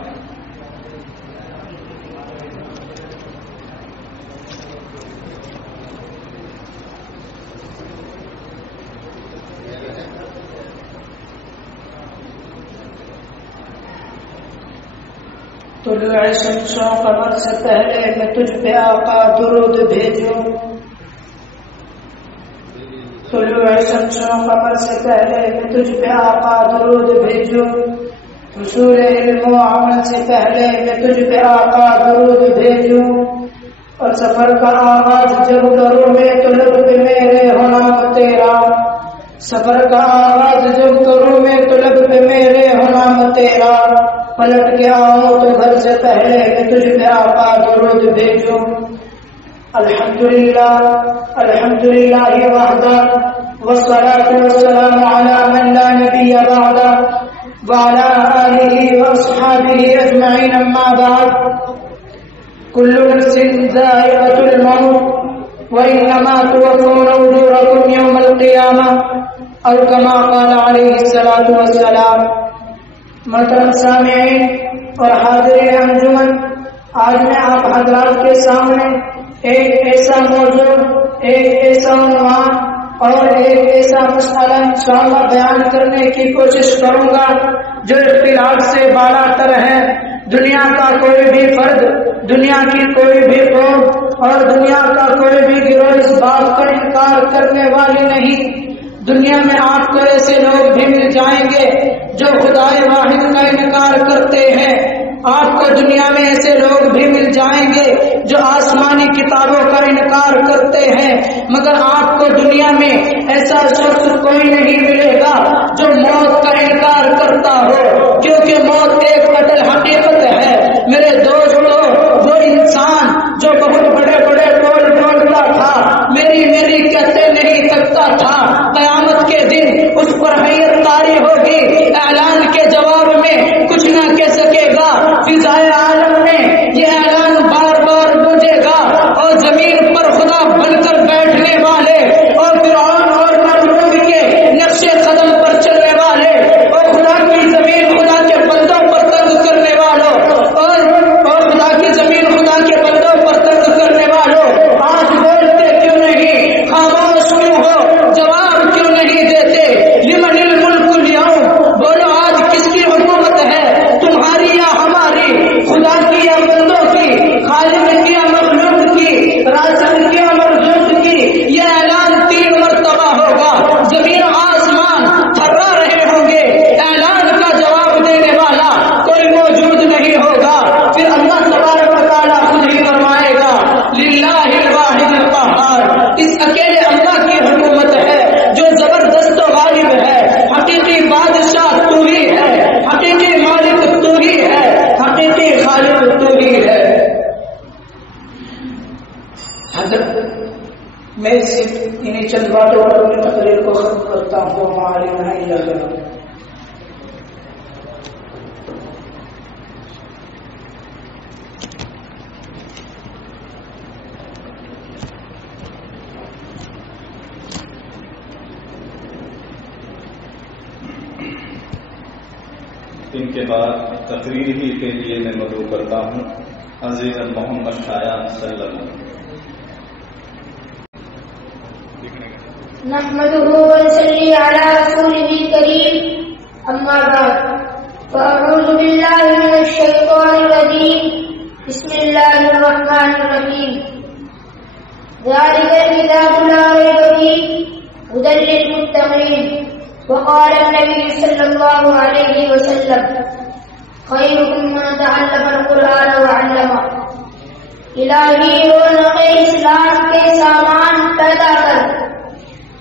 طلوع شمس و قمر سے پہلے میں تجھ پہ آقا درود بھیجوں. طلوع شمس و قمر سے پہلے میں تجھ پہ آقا درود بھیجوں. حصول علم و عمل سے پہلے میں تجھ پہ آقا درود بھیجوں. اور سفر کا آغاز جب کروں میں تو لب پہ میرے ہو نام تیرا. سفر کا آغاز جب کروں میں تو لب پہ میرے ہو نام تیرا. پلٹ کے آؤں تو گھر سے پہلے میں تجھ پہ آقا درود بھیجوں. الحمدللہ الحمدللہ وحدہ والصلاة والسلام علی من لا نبی بعدہ وعلی آلہ واصحابہ اجمعین. اما بعد. كل نفس ذائقة الموت وإنما توفون أجوركم يوم القيامة أو كما قال عليه الصلاة والسلام. محترم سامعین اور حاضرین انجمن، آج میں آپ حضرات کے سامنے ایک ایسا موضوع، ایک ایسا عنوان اور ایک ایسا مسئلہ انشاءاللہ بیان کرنے کی کوشش کروں گا جو اختلاف سے بالا تر ہے. دنیا کا کوئی بھی فرد، دنیا کی کوئی بھی قوم اور دنیا کا کوئی بھی گروہ اس بات کا انکار کرنے والی نہیں. دنیا میں آپ کو ایسے لوگ بھی مل جائیں گے جو خدائے واحد کا انکار کرتے ہیں. آپ کو دنیا میں ایسے لوگ بھی مل جائیں گے جو آسمانی کتابوں کا انکار کرتے ہیں. مگر آپ کو دنیا میں ایسا شخص کوئی نہیں ملے گا جو موت کا انکار کرتا ہو، کیونکہ موت ایک قتل حقیقت ہے. میرے دوستو، وہ انسان جو بہت بڑے بڑے ٹول بولتا تھا، میری میری کہتے نہیں تھکتا تھا، قیامت کے دن اس پر حیرت طاری ہوگی. اعلان کے جواب میں کچھ نہ کہہ سکے گا. فضائے عالم میں یہ اعلان بار بار گونجے گا اور زمین پر خدا بن کر بیٹھنے والے اور فرعون اور نمرود کے نقش قدم پر چلنے والے اور خدا کی زمین خدا کے بندوں پر تنگ کرنے والوں اور خدا کی زمین خدا کے بندوں پر تنگ کرنے والوں، آج بولتے کیوں نہیں؟ خاموش کیوں ہو؟ جواب کیوں نہیں دیتے؟ لمن الملک اليوم، بولو آج کس کی حکومت ہے؟ تمہاری یا ہماری؟ خدا کی یا بندوں کی؟ خالق کی یا مخلوق کی؟ رازق کی یا مرزوق کی؟ یہ اعلان 3 مرتبہ ہوگا. زمین آسمان تھرا رہے ہوں گے. اعلان کا جواب دینے والا کوئی موجود نہیں ہوگا. پھر اللہ تبارک و تعالیٰ خود ہی فرمائے گا للہ الواحد القہار. اس اکیلے اللہ کی حکومت ہے جو زبردست و غالب ہے. حقیقی بادشاہ تو ہی ہے، حقیقی مالک تو ہی ہے، حقیقی خالق تو ہی ہے. حضرت، میں انہیں چند باتوں پر اپنی تقریر کو ختم کرتا ہوں. معلوم ہے اللہ ان کے بعد تقریر ہی کے لیے میں مدعو کرتا ہوں عزیز محمد شایان صلی اللہ علیہ وسلم. نحمده ونصلي على رسوله الكريم. أما بعد، فأعوذ بالله من الشيطان الرجيم. بسم الله الرحمن الرحيم. ذلك الكتاب لا ريب فيه هدى للمتقين. وقال النبي صلى الله عليه وسلم: خيركم من تعلم القرآن وعلمه. الہی رونق اسلام کے سامان پیدا کر،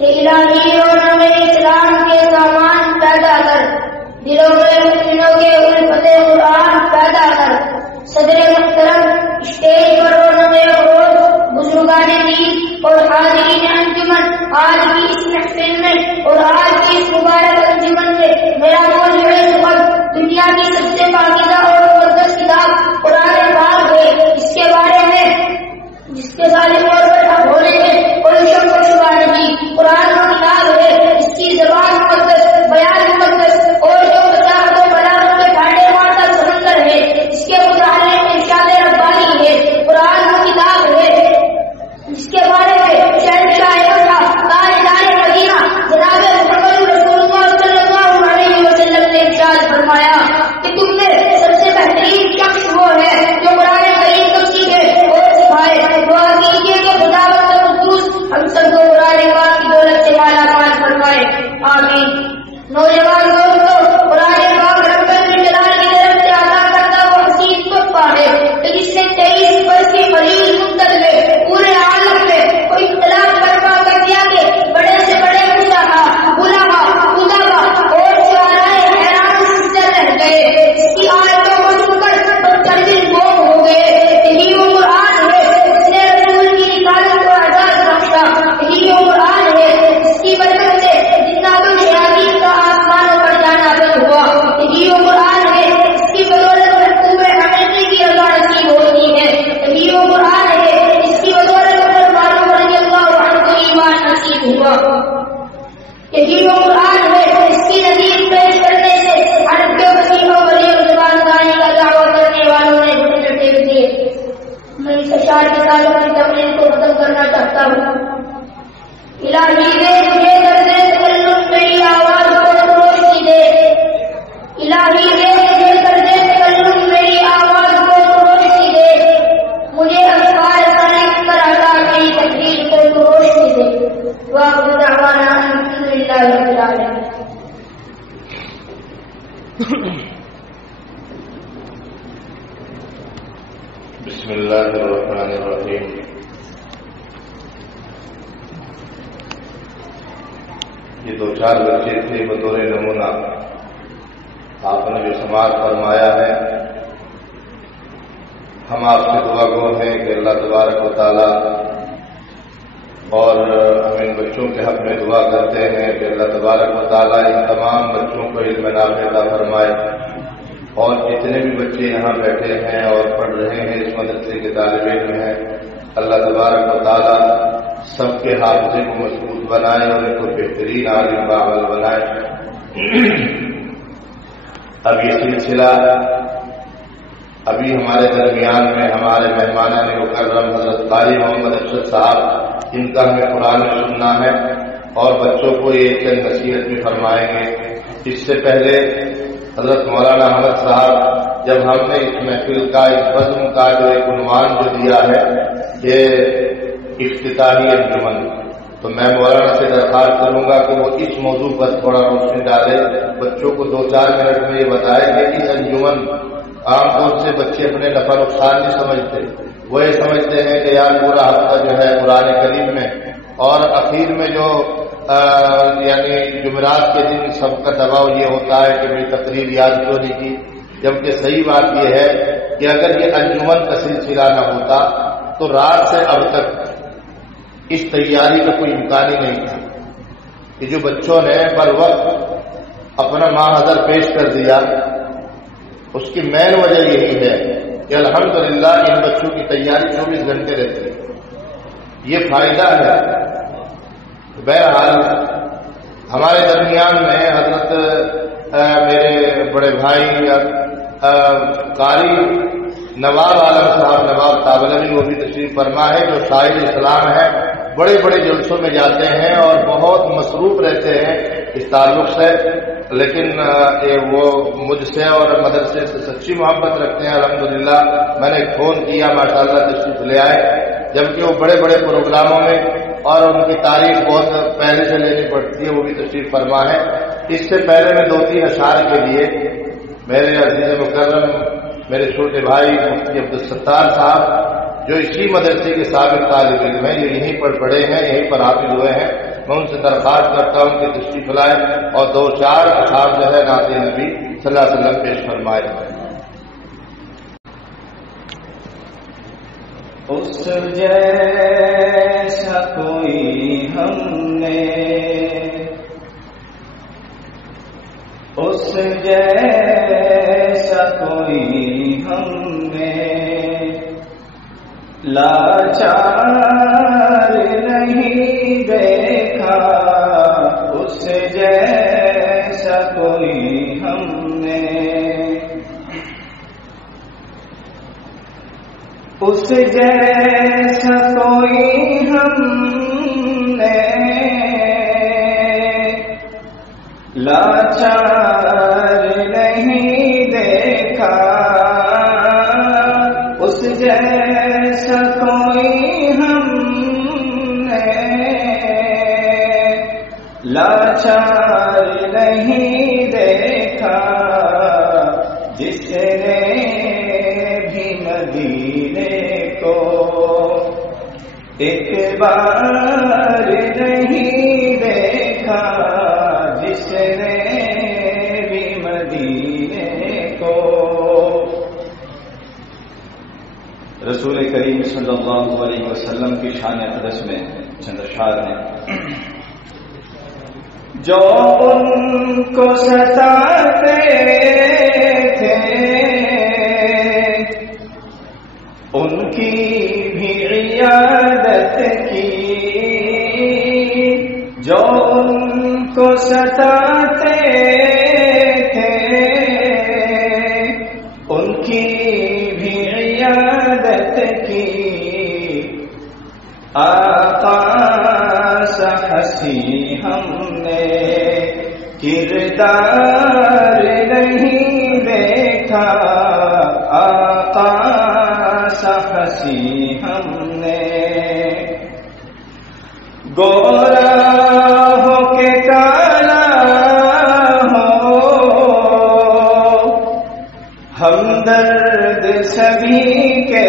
الہی رونق اسلام کے سامان پیدا کر، دلوں میں مؤمنوں کے الفت قرآن پیدا کر. صدر محترم، اسٹیج پر رونق خروج، بزرگان دین اور حاضرین انجمن، آج کی اس محفل میں اور آج کی اس مبارک انجمن میں میرا موضوع سخن دنیا کی سب سے پاکیزہ اور مقدس کتاب قرآن پاک ہے. اس کے بارے میں جس کے ظالم اور برحق ہونے میں کوئی شک و شبہ نہیں. قرآن وہ کتاب ہے، اس کی زبان مقدس، بیان مقدس اور جو بلاغت و بلاغت یہی وہ قرآن ہے اس کی نظیر پیش کرنے سے عرب کے وسیع و بلیغ زبان دانی کا دعویٰ کرنے والوں نے گھٹنے ٹیک دیے. میں اس اشعار کے ساتھ اپنی تقریر کو ختم کرنا چاہتا ہوں. الہی دے مجھے درد تکلم میری آواز کو روشنی دے. الہی دے مجھے درد تکلم میری آواز کو روشنی دے. مجھے افکار خالق پر عطا میری تقریر کو روشنی دے. وآخر دعوانا الحمد للہ رب العالمین. بسم اللہ الرحمن الرحیم. یہ 2-4 بچے تھے بطور نمونہ آپ نے جو سماعت فرمایا ہے. ہم آپ سے دعا گو ہیں کہ اللہ تبارک و تعالی اور ہم ان بچوں کے حق میں دعا کرتے ہیں کہ اللہ تبارک و تعالی ان تمام بچوں کو علم نافع عطا فرمائے. اور جتنے بھی بچے یہاں بیٹھے ہیں اور پڑھ رہے ہیں اس مدرسے کے طالب علم ہیں, اللہ تبارک و تعالی سب کے حافظے کو مضبوط بنائے اور ان کو بہترین عالم باعمل بنائے. اب یہ سلسلہ ابھی ہمارے درمیان میں ہمارے مہمانان مکرم حضرت قاری محمد ارشد صاحب, ان کا ہمیں قرآن سننا ہے اور بچوں کو یہ چند نصیحت بھی فرمائیں گے. اس سے پہلے حضرت مولانا احمد صاحب جب ہم نے اس محفل کا اس بزم کا جو ایک عنوان جو دیا ہے یہ افتتاحی انجمن, تو میں مولانا سے درخواست کروں گا کہ وہ اس موضوع پر تھوڑا روشنی ڈالے. بچوں کو 2-4 منٹ میں یہ بتائے کہ اس انجمن عام طور سے بچے اپنے نفع نقصان نہیں سمجھتے, وہ یہ سمجھتے ہیں کہ یار پورا ہفتہ جو ہے قرآن کریم میں اور اخیر میں جو یعنی جمعرات کے دن سب کا دباؤ یہ ہوتا ہے کہ میری تقریر یاد کیوں نہیں کی, جبکہ صحیح بات یہ ہے کہ اگر یہ انجمن کا سلسلہ نہ ہوتا تو رات سے اب تک اس تیاری کا کوئی امکان ہی نہیں تھا. کہ جو بچوں نے بر وقت اپنا ماحضر پیش کر دیا اس کی مین وجہ یہی ہے کہ الحمدللہ ان بچوں کی تیاری 24 گھنٹے رہتی ہے. یہ فائدہ ہے. بہرحال ہمارے درمیان میں حضرت میرے بڑے بھائی قاری نواب عالم صاحب نواب تابلوی وہ بھی تشریف فرما ہے, جو شاعر اسلام ہے, بڑے بڑے جلسوں میں جاتے ہیں اور بہت مصروف رہتے ہیں اس تعلق سے, لیکن وہ مجھ سے اور مدرسے سے سچی محبت رکھتے ہیں. الحمدللہ میں نے فون کیا, ماشاءاللہ تشریف لے آئے, جبکہ وہ بڑے بڑے پروگراموں میں اور ان کی تاریخ بہت پہلے سے لینی پڑتی ہے, وہ بھی تشریف فرما ہے. اس سے پہلے میں 2-3 اشعار کے لیے میرے عزیز مکرم میرے چھوٹے بھائی مفتی عبدالستار صاحب جو اسی مدرسے کے سابق طالب علم ہیں, یہ یہیں پر پڑھے ہیں, یہیں پر حافظ ہوئے ہیں, میں ان سے درخواست کرتا ہوں کہ تشریف لائے اور 2-4 اشعار جو ہے نعت نبی صلی اللہ علیہ وسلم پیش فرمائے. اس جیسا کوئی ہم نے, اس جیسا کوئی ہم نے لاچار نہیں دیکھا, اس جیسا کوئی ہم نے, اس جیسا کوئی ہم نے لاچار نہیں دیکھا, اس جیسا کوئی ہم نے لاچار نہیں دیکھا, جس نے بھی مدینے کو ایک بار نہیں دیکھا, جس نے بھی مدینے کو. رسول کریم صلی اللہ علیہ وسلم کی شان اقدس میں چند اشعار ہیں. جو ان کو ستاتے تھے ان کی بھی عیادت کی, جو ان کو ستاتے تھے ان کی بھی عیادت کی آقا سا حسی ہم نے کردار نہیں دیکھا آقا سا حسی ہم نے گورا ہو کے کالا ہو ہمدرد سبھی کے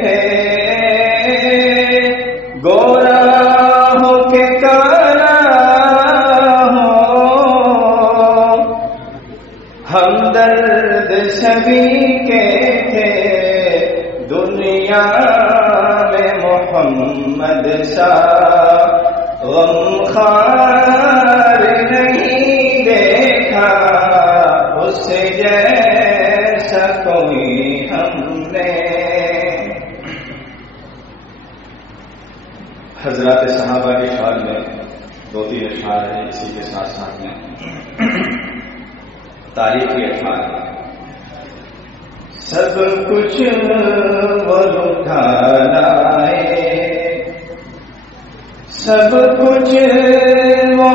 تھے گورا ہو کے کالا ہو ہمدرد سبھی کے تھے دنیا میں محمد سا غمخوار نہیں دیکھا اس جیسا کوئی ہم نے. حضرات صحابہ کے خیال میں 2-3 اشعار ہیں اسی کے ساتھ ساتھ میں تاریخی اشعار ہیں. سب کچھ وہ لٹا لائے سب کچھ وہ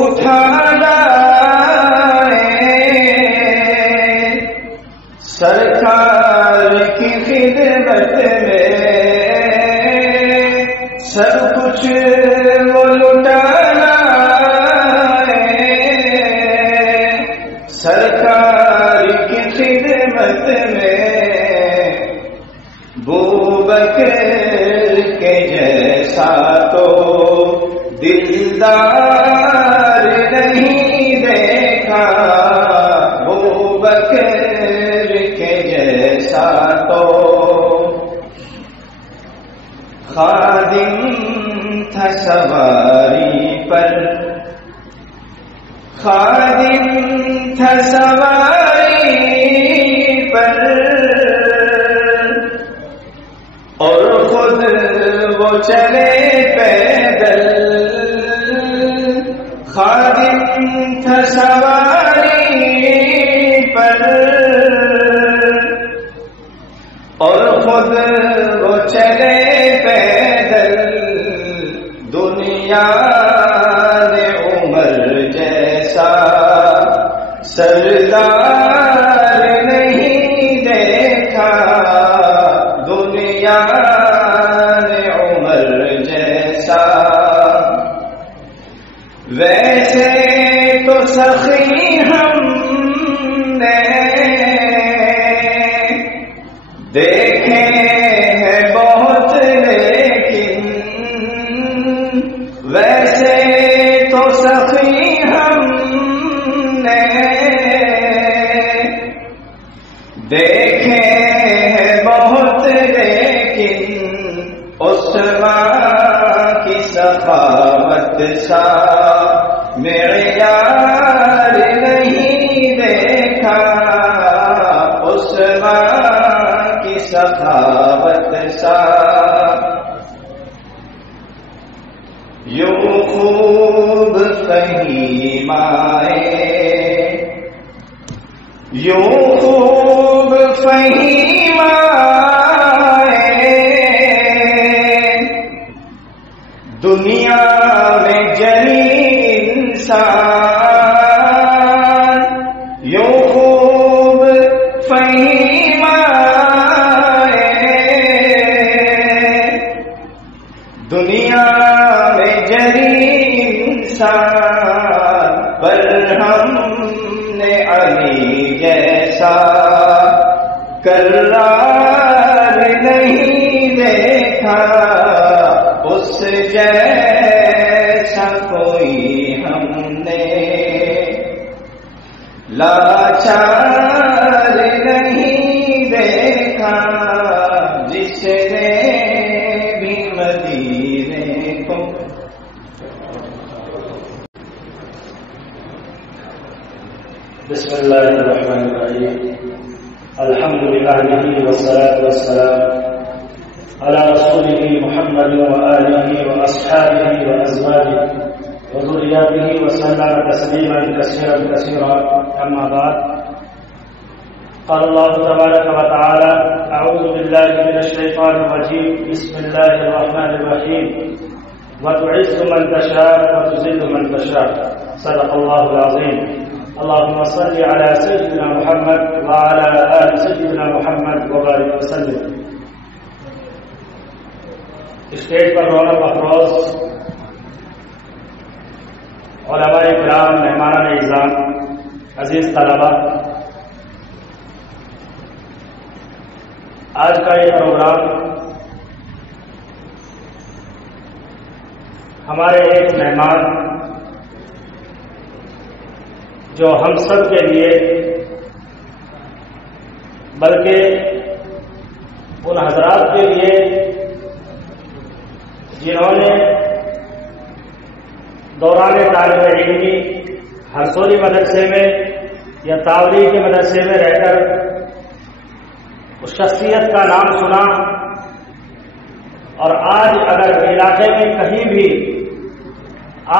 اٹھا لائے سرکار کی خدمت میں سب کچھ وہ لٹا لائے سرکار کی خدمت میں بوبکر کے جیسا تو دلدار نہیں دیکھا بوبکر کے جیسا تو خادم تھا سواری پر خادم تھا سواری پر اور خود وہ چلے پیدل خادم تھا سواری پر اور خود وہ چلے پیدل دنیا نے عمر جیسا سردار نہیں دیکھا دنیا نے عمر جیسا ویسے تو سخی ہم نے دیکھے ہیں بہت لیکن ویسے تو سخی ہم نے دیکھے ہیں بہت لیکن عثمان کی سخاوت سا معیار نہیں دیکھا عثمان کی سخاوت سا یوں خوب فہیم آئے یوں خوب فہیم آئے دنیا میں جلی انسان یوں خوب فہیم آئے دنیا میں جلی انسان پر ہم نے علی جیسا کرار نہیں دیکھا اس جیسا کوئی ہم نے لاچار نہیں دیکھا جس نے بھی مدینے کو بسم اللہ الرحمن الرحیم الحمد للہ والصلاة والسلام على رسوله محمد وآله وأصحابه وأزواجه وذرياته وسلم تسليما كثيرا كثيرا. أما بعد، قال الله تبارك وتعالى: أعوذ بالله من الشيطان الرجيم. بسم الله الرحمن الرحيم. وتعز من تشاء وتذل من تشاء. صدق الله العظيم. اللهم صل على سيدنا محمد وعلى آل سيدنا محمد وبارك وسلم. اسٹیج پر رونق افروز علماء کرام، مہمانان اعزام، عزیز طلباء، آج کا یہ پروگرام ہمارے ایک مہمان جو ہم سب کے لیے بلکہ ان حضرات کے لیے جنہوں نے دوران طالب علمی ہرسولی مدرسے میں یا تاوری کے مدرسے میں رہ کر اس شخصیت کا نام سنا، اور آج اگر علاقے میں کہیں بھی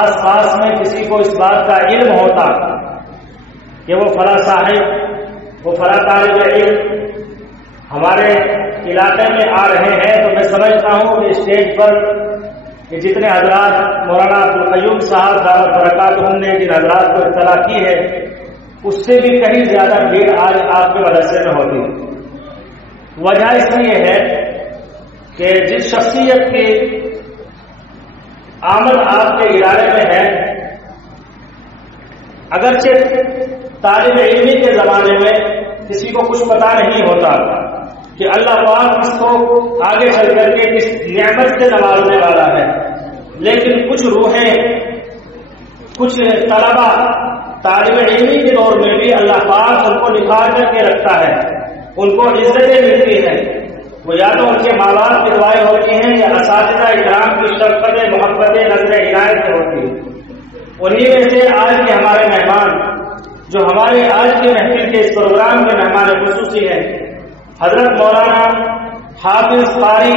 آس پاس میں کسی کو اس بات کا علم ہوتا کہ وہ فلاں صاحب، وہ فلاں طالب علم ہمارے علاقے میں آ رہے ہیں، تو میں سمجھتا ہوں کہ اسٹیج پر کہ جتنے حضرات مولانا عبدالقیوم صاحب دعوت برکاتہم نے جن حضرات کو اطلاع کی ہے، اس سے بھی کہیں زیادہ بھیڑ آج آپ کے مدرسے میں ہوتی. وجہ اس لیے ہے کہ جس شخصیت کی آمد آپ کے ادارے میں ہے، اگرچہ طالب علمی کے زمانے میں کسی کو کچھ پتا نہیں ہوتا کہ اللہ پاک اس کو آگے چل کر کے کس نعمت سے نوازنے والا ہے، لیکن کچھ روحیں، کچھ طلبا طالب علمی کے دور میں بھی اللہ پاک ان کو نکھار کر کے رکھتا ہے، ان کو عزتیں ملتی ہیں. وہ یا تو ان کے ماں باپ کی دعائیں ہوتی ہیں یا اساتذہ اکرام کی شفقت محبت نظر عنایت سے ہوتی ہے. انہی میں سے آج کے ہمارے مہمان جو ہمارے آج کے محفل کے اس پروگرام کے مہمان خصوصی ہیں، حضرت مولانا حافظ قاری،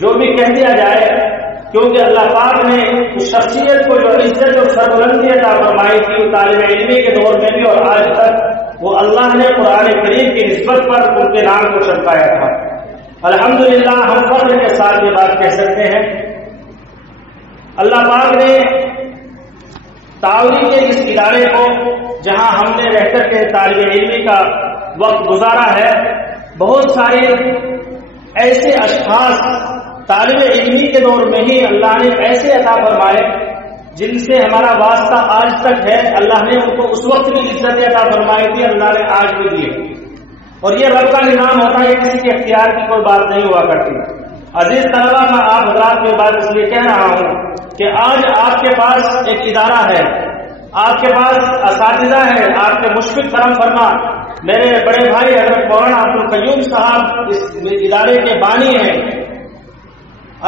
جو بھی کہہ دیا جائے، کیونکہ اللہ پاک نے اس شخصیت کو جو عزت اور سربلندی عطا فرمائی تھی طالب علمی کے دور میں بھی اور آج تک، وہ اللہ نے قرآن کریم کی نسبت پر ان کے نام کو چمکایا تھا. الحمدللہ ہم فخر کے ساتھ یہ بات کہہ سکتے ہیں، اللہ پاک نے تاوری کے اس ادارے کو، جہاں ہم نے رہ کر کے طالب علمی کا وقت گزارا ہے، بہت سارے ایسے اشخاص طالب علمی کے دور میں ہی اللہ نے ایسے عطا فرمائے جن سے ہمارا واسطہ آج تک ہے. اللہ نے ان کو اس وقت بھی عزت عطا فرمائی تھی، اللہ نے آج بھی دی، اور یہ رب کا نظام ہوتا ہے، کسی کے اختیار کی کوئی بات نہیں ہوا کرتی. عزیز طلبا، میں آپ حضرات کی بات اس لیے کہہ رہا ہوں کہ آج آپ کے پاس ایک ادارہ ہے، آپ کے پاس اساتذہ ہیں، آپ کے مشفق کرم فرما میرے بڑے بھائی حضرت مولانا عبدالقیوم صاحب اس ادارے کے بانی ہیں.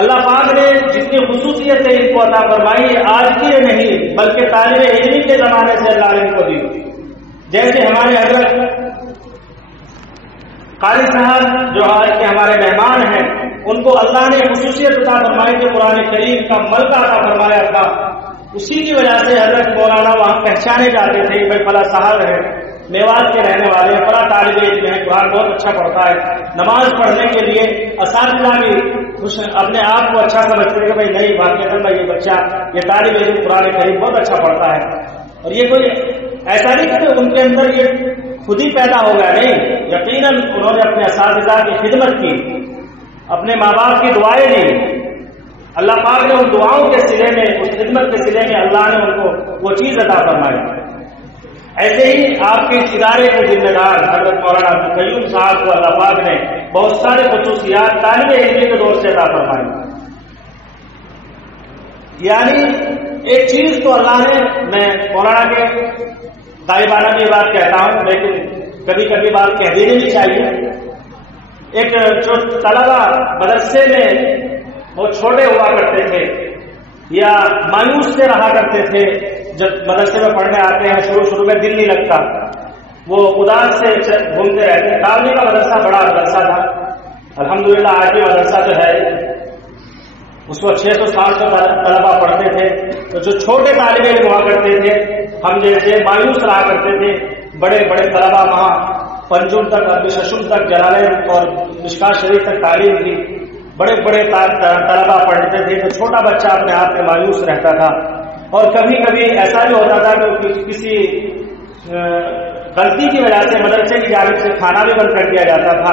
اللہ پاک نے جتنی خصوصیتیں ان کو عطا فرمائی آج کی نہیں بلکہ طالب علمی کے زمانے سے اللہ نے ان کو دی. جیسے ہمارے حضرت قاری صاحب جو آج کے ہمارے مہمان ہیں، ان کو اللہ نے خصوصیت عطا فرمائی کہ قرآن کریم کا ملکہ عطا فرمایا تھا. اسی کی وجہ سے حضرت مولانا وہاں پہچانے جاتے تھے کہ بھائی فلاں صاحب ہے، میوات کے رہنے والے ہیں، فلاں طالب علم ہے، قرآن بہت اچھا پڑھتا ہے. نماز پڑھنے کے لیے اساتذہ بھی اپنے آپ کو اچھا سمجھتے ہیں کہ بھائی نہیں، واقعی یہ بچہ، یہ طالب علم قرآن کریم بہت اچھا پڑھتا ہے. اور یہ کوئی ایسا نہیں کہ ان کے اندر یہ خود ہی پیدا ہو گیا، نہیں، یقیناً انہوں نے اپنے اساتذہ کی خدمت کی، اپنے ماں باپ کی دعائیں دی. اللہ پاک نے ان دعاؤں کے سلے میں، اس خدمت کے سلے میں اللہ نے ان کو وہ چیز عطا فرمائی. ایسے ہی آپ کے اس ادارے کے ذمہ دار حضرت مولانا عبدالقیوم صاحب کو اللہ پاک نے بہت سارے خصوصیات طالب علمی کے دور سے عطا فرمائی. یعنی ایک چیز تو اللہ نے، میں مولانا کے غائبانہ بھی بات کہتا ہوں لیکن کبھی کبھی بات کہہ دینی بھی چاہیے. ایک جو طلبا مدرسے میں وہ چھوٹے ہوا کرتے تھے یا مایوس سے رہا کرتے تھے، جب مدرسے میں پڑھنے آتے ہیں شروع میں دل نہیں لگتا، وہ اداس سے گھومتے رہتے ہیں. کابلی کا مدرسہ بڑا مدرسہ تھا، الحمدللہ آج بھی مدرسہ جو ہے. اس وقت 600-700 طلبا پڑھتے تھے، تو جو چھوٹے طالب علم ہوا کرتے تھے ہم جیسے مایوس رہا کرتے تھے، بڑے بڑے طلبا وہاں پنجم تک عربی ششم تک جلالین اور مشکات شریف تک تعلیم دی، بڑے بڑے طلبا پڑھتے تھے، تو چھوٹا بچہ اپنے آپ میں مایوس رہتا تھا۔ اور کبھی کبھی ایسا بھی ہوتا تھا کہ کسی غلطی کی وجہ سے مدرسے کی جانب سے کھانا بھی بند کر دیا جاتا تھا،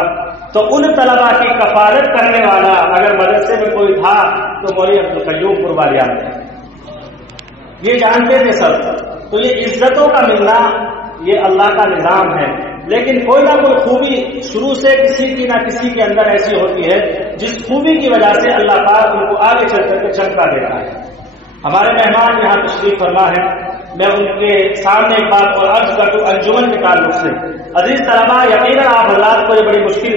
تو ان طلبا کی کفالت کرنے والا اگر مدرسے میں کوئی تھا تو مولوی عبدالقیوم قربانیان تھے، یہ جانتے تھے سب۔ تو یہ عزتوں کا ملنا یہ اللہ کا نظام ہے، لیکن کوئی نہ کوئی خوبی شروع سے کسی کی نہ کسی کے اندر ایسی ہوتی ہے جس خوبی کی وجہ سے اللہ پاک ان کو آگے چل کر کے چمکا دیتا ہے۔ ہمارے مہمان یہاں تشریف فرما ہے، میں ان کے سامنے ایک بات اور عرض کر دوں انجمن کے تعلق سے۔ عزیز طلبا، یقیناً آپ حضرات کو یہ بڑی مشکل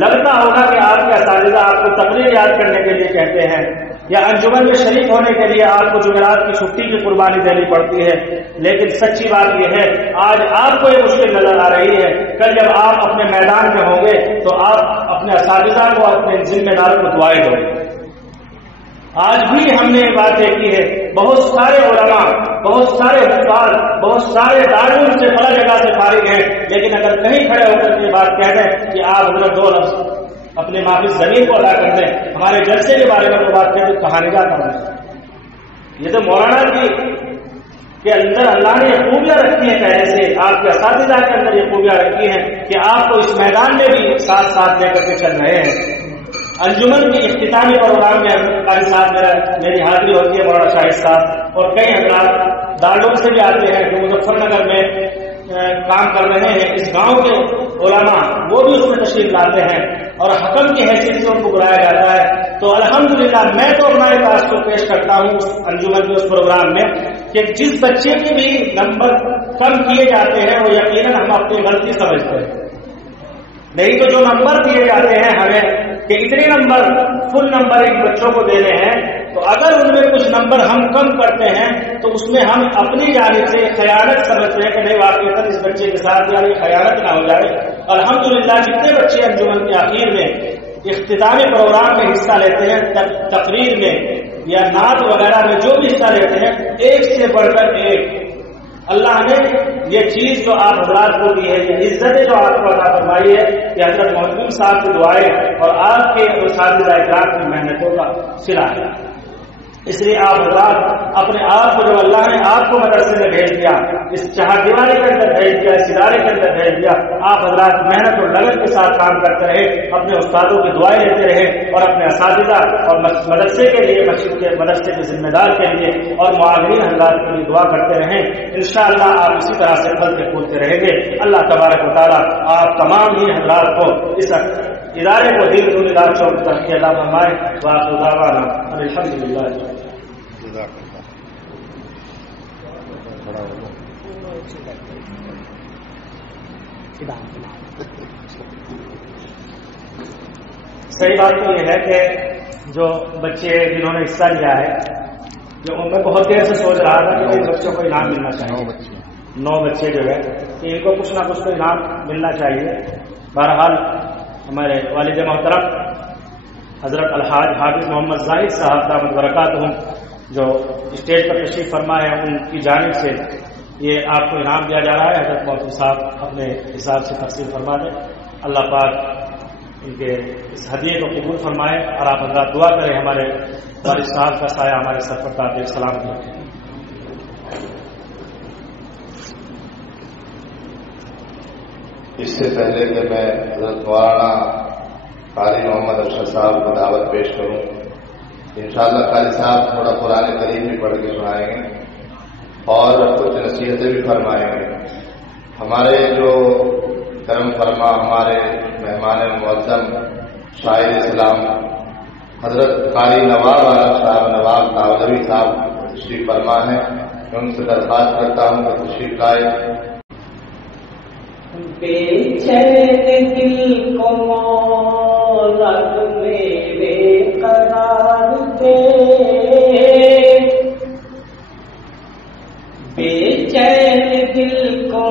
لگتا ہوگا کہ آپ کے اساتذہ آپ کو تقریر یاد کرنے کے لیے کہتے ہیں یا انجمن میں شریک ہونے کے لیے آپ کو جمعرات کی چھٹی کی قربانی دینی پڑتی ہے، لیکن سچی بات یہ ہے آج آپ کو یہ مشکل نظر آ رہی ہے، کل جب آپ اپنے میدان میں ہوں گے تو آپ اپنے اساتذہ کو اپنے ذمہ داروں کو دعائیں دو گے۔ آج بھی ہم نے یہ بات دیکھی ہے، بہت سارے علماء، بہت سارے حفاظ، بہت سارے دارالعلوم سے بڑا جگہ سے فارغ ہیں، لیکن اگر کہیں کھڑے ہو کر کے بات کہہ دیں کہ آپ حضرت 2 لفظ اپنے معافی زمین کو ادا کر دیں، ہمارے جلسے کے بارے میں بات کریں تو کہاں نگاہ کریں۔ یہ تو مولانا کی کے اندر اللہ نے یہ خوبیاں رکھی ہیں، پہلے سے آپ کے اساتذہ کے اندر یہ خوبیاں رکھی ہیں کہ آپ کو اس میدان میں بھی ساتھ ساتھ لے کر کے چل رہے ہیں۔ انجمن کی اختتامی پروگرام میں قاری صاحب میری حاضری ہوتی ہے، مولانا شاہد صاحب اور کئی حضرات دارالعلوم سے بھی آتے ہیں جو مظفر نگر میں کام کر رہے ہیں، اس گاؤں کے علماء وہ بھی اس میں تشریف لاتے ہیں اور حکم کی حیثیت سے ان کو بلایا جاتا ہے۔ تو الحمدللہ میں تو اپنا ایک تاثر پیش کرتا ہوں اس انجمن کے اس پروگرام میں کہ جس بچے کے بھی نمبر کم کیے جاتے ہیں وہ یقیناً ہم اپنی غلطی سمجھتے ہیں، نہیں تو جو نمبر دیے جاتے ہیں ہمیں کہ اتنے نمبر فل نمبر ان بچوں کو دینے ہیں، تو اگر ان میں کچھ نمبر ہم کم کرتے ہیں تو اس میں ہم اپنی جانب سے خیانت سمجھتے ہیں کہ نہیں واقعی اس بچے کے ساتھ یعنی خیانت نہ ہو جائے۔ الحمدللہ جتنے بچے انجمن کے آخر میں اختتامی پروگرام میں حصہ لیتے ہیں، تقریر میں یا نعت وغیرہ میں جو بھی حصہ لیتے ہیں، ایک سے بڑھ کر ایک اللہ نے یہ چیز جو آپ حضرات کو دی ہے، یہ عزت جو آپ کو عطا فرمائی ہے، کہ حضرت محمد صاحب کی دعائیں اور آپ کے اساتذہ اکرام کی محنتوں کا صلہ ہے۔ اس لیے آپ حضرات اپنے آپ کو جو اللہ نے آپ کو مدرسے میں بھیج دیا، اس چہار دیواری کے اندر بھیج دیا، اس ادارے کے اندر بھیج دیا، آپ حضرات محنت اور لگن کے ساتھ کام کرتے رہے، اپنے استادوں کی دعائیں لیتے رہے اور اپنے اساتذہ اور مدرسے کے لیے، مسجد کے مدرسے کے ذمہ دار کے لیے اور معاونین حضرات کے لیے دعا کرتے رہیں۔ انشاءاللہ آپ اسی طرح سے پھلتے پھولتے رہیں گے۔ اللہ تبارک و تعالیٰ آپ تمام ہی حضرات کو اس ادارے کو دین دار چوک تک کے اللہ فرمائے۔ وآخر دعوانا الحمدللہ۔ صحیح بات تو یہ ہے کہ جو بچے جنہوں نے حصہ لیا ہے، جو میں بہت دیر سے سوچ رہا تھا کہ بچوں کو انعام ملنا چاہیے، 9 بچے جو ہے کہ ان کو کچھ نہ کچھ تو انعام ملنا چاہیے۔ بہرحال ہمارے والد محترم حضرت الحاج حافظ محمد زاہد صاحب دامت برکاتہم جو اسٹیج پر تشریف فرما ہے، ان کی جانب سے یہ آپ کو انعام دیا جا رہا ہے۔ حضرت محترم صاحب اپنے حساب سے تقسیم فرما دیں، اللہ پاک ان کے اس ہدیے کو قبول فرمائے اور آپ حضرات دعا کریں ہمارے والد صاحب کا سایہ ہمارے سر پر تعطیل سلامت رکھیں۔ اس سے پہلے کہ میں حضرت مولانا قاری محمد ارشد صاحب کو دعوت پیش کروں، انشاءاللہ قاری صاحب تھوڑا قرآن کریم بھی پڑھ کے سنائیں گے اور کچھ نصیحتیں بھی فرمائیں گے۔ ہمارے جو کرم فرما ہمارے مہمان معظم شاعر اسلام حضرت قاری نواب عالم صاحب نواب داودی صاحب تشریف فرما ہے، میں ان سے درخواست کرتا ہوں کہ تشریف لائے۔ بے چین دل کو رگ میرے قرار دے، بے چین دل کو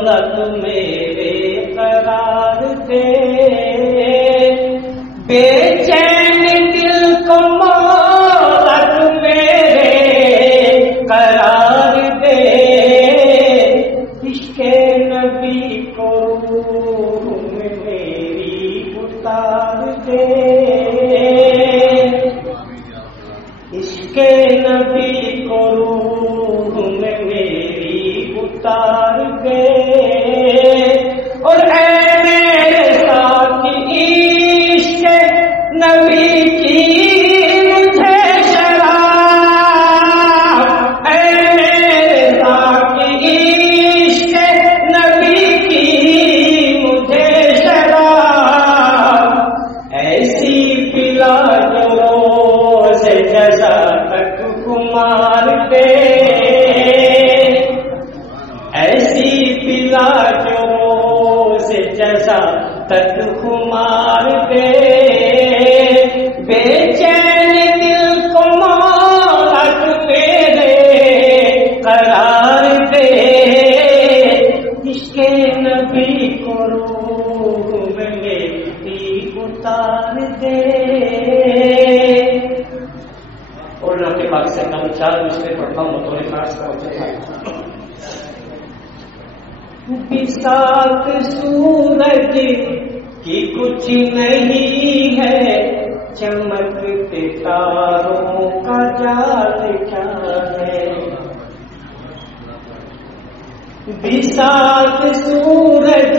رگ میرے قرار دے، بے چین دل کو تک خمار دے، بے چین دل کو مولا تو میرے قرار دے، عشق نبی کو روح میں میری اتار دے۔ اور اللہ کے پاک سے کم 4 مشکل پڑھتا ہوں تو خاص پہنچے ہیں۔ بساط سورج کی کچھ نہیں ہے، چمکتے تاروں کا جال کیا ہے۔ بساط سورج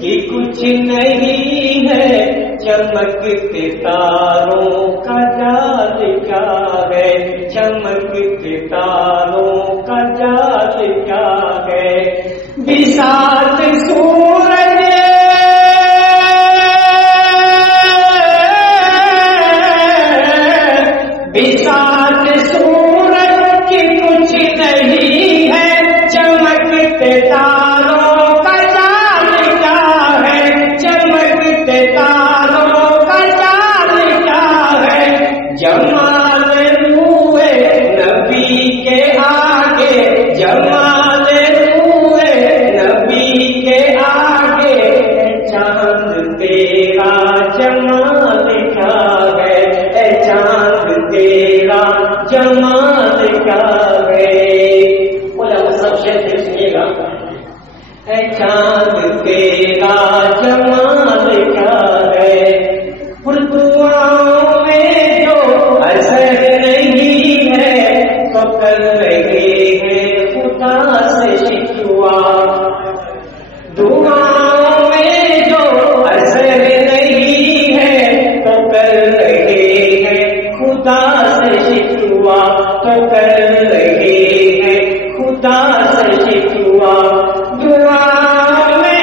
کی کچھ نہیں ہے، چمکتے تاروں کا جال کیا ہے، چمکتے تاروں کا جال کیا ہے۔ بساط سورج بساط سورج کی کچھ نہیں ہے، چمکتے تاروں کا جال کیا ہے، چمکتے تاروں کا جال کیا ہے۔ جمال روئے نبی کے آگے، جمال روئے نبی کے آگے، چاند تیرا جمال کیا ہے، اے چاند تیرا جمال کیا ہے۔ بولا وہ سب شہر سنیے گا، اے چاند تیرا جمال کیا ہے۔ دعاؤں میں جو اثر نہیں ہے، تو کر رہے ہیں خدا سے شکوا۔ دعاؤں میں جو اثر نہیں ہے، تو کر رہے ہیں خدا سے شکوا، تو کر رہے ہیں خدا سے شکوا۔ دعاؤں میں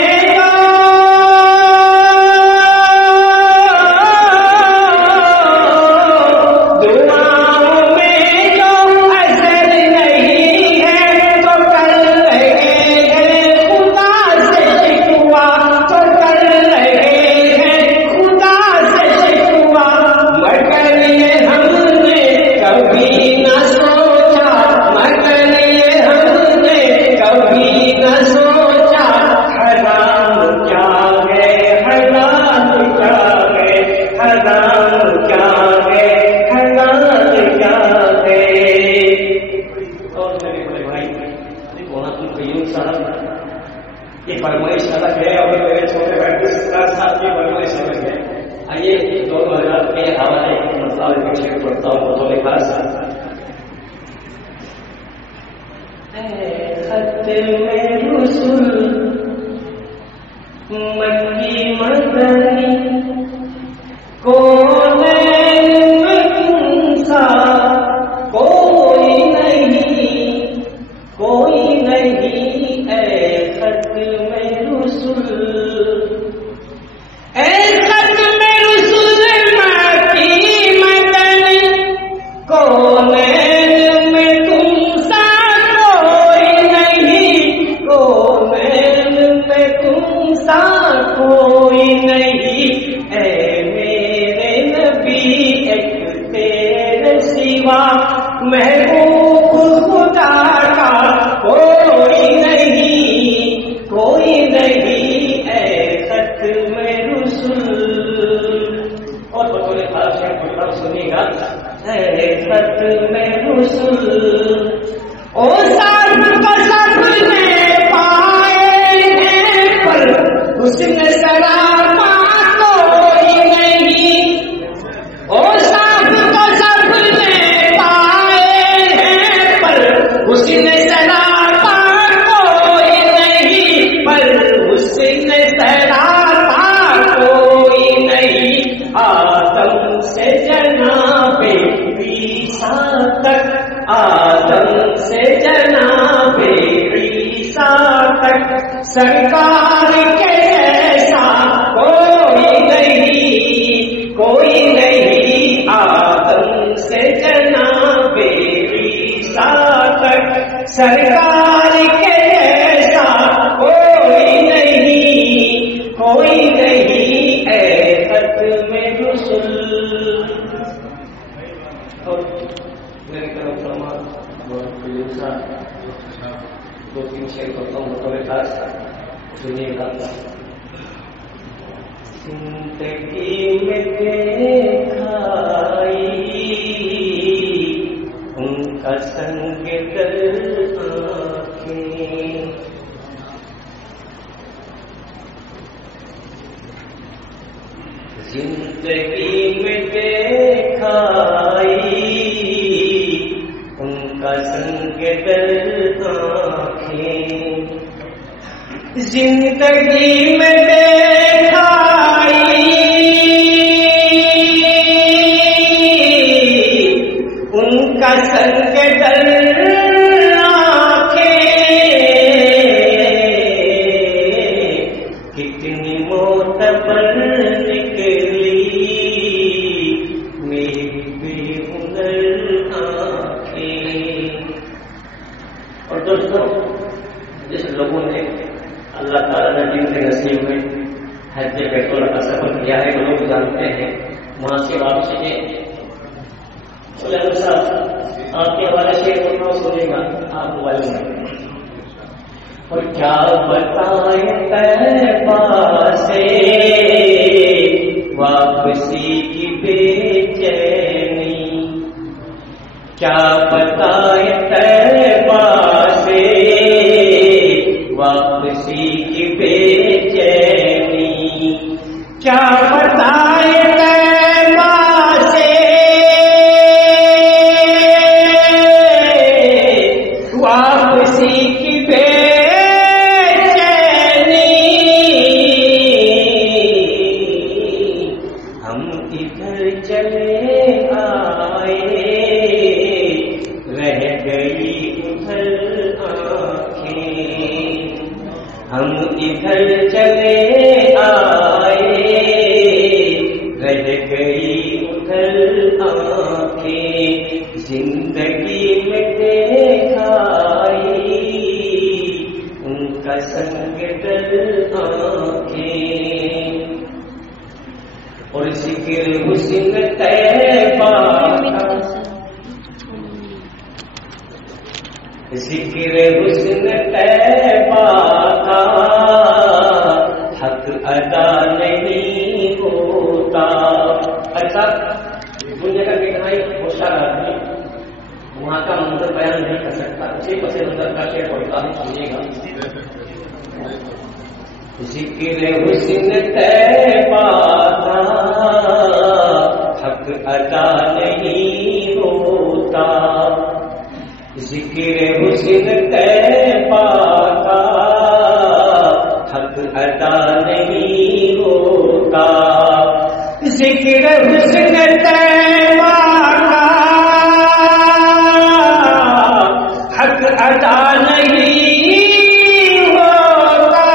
سرکار کے جیسا کوئی نہیں، کوئی نہیں آدم سے جناب عیسیٰ تک، سرکار کے جیسا کوئی نہیں، کوئی نہیں دو تین شعر پڑھتا ہوں بطور خاص، سنیے گا. زندگی میں دیکھائی ان کا سنگ دل آنکھیں، زندگی میں دیکھائی ان کا سنگ دل آنکھیں، زندگی میں دیکھائی ان کا سنگ دل آنکھیں، کتنی معتبر نکلی میری بے ہنر آنکھیں. اور دوستوں، جس لوگوں نے اللہ تعالیٰ نے دین کے نصیب میں حج بیت اللہ کا سفر کیا ہے وہ لوگ جانتے ہیں. وہاں سے واپسی کے صاحب آپ کے حوالے سے سنیں گا آپ موبائل میں. اور کیا بتائیں طیبہ سے واپسی کی بے چینی، کیا بتائیں طیبہ سے واپسی کی بے چینی، کیا بتائیں طیبہ سے واپسی کی بے چینی. ہم ادھر چلے آئے رہ گئی ادھر آنکھیں، ہم ادھر چلے آئے رہ گئی ادھر آنکھیں، زندگی میں دیکھائی ان کا سنگ دل آنکھیں. اور ذکر حسن طیبہ ذکر حسن طیبہ کا حق ادا نہیں ہوتا. ایسا دنیا کا دیکھنا ایک ہوشیار آدمی وہاں کا منظر بیان نہیں کر سکتا. اسی پس منظر کا شعر پڑھتا ہوں، سنیے گا. ذکر حسن طیبہ کا حق ادا نہیں ہوتا، ذکر حسن طیبہ کا حق ادا نہیں ہوتا، ذکر حسن طیبہ کا حق ادا نہیں ہوتا.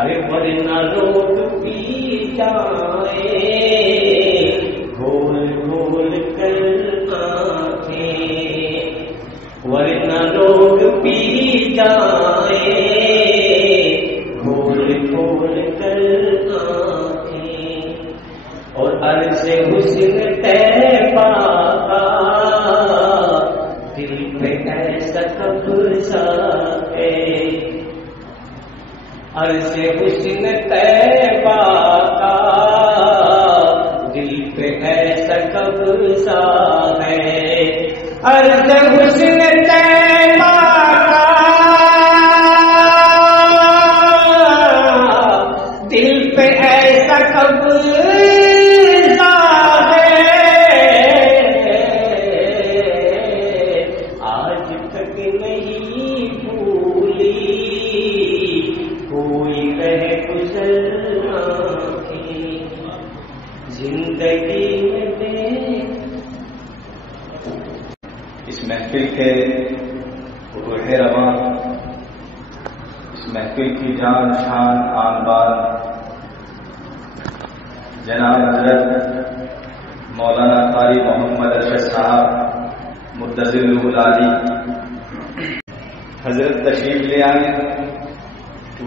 ارے ورنہ لوگ پی جائیں گھول گھول کر آنکھیں، ورنہ لوگ پی جائیں گھول گھول کر آنکھیں. اور عرض حسن طیبہ کا دل پہ ایسا قبضہ ہے، عرض حسن طیبہ کا دل پہ ایسا قبضہ ہے، عرض حسن طیبہ کا دل پہ ایسا قبضہ اس محفل کے روح رواں، اس محفل کی جان شان آن بان جناب حضرت مولانا قاری محمد ارشد صاحب مدثر العلی حضرت تشریف لے آئے.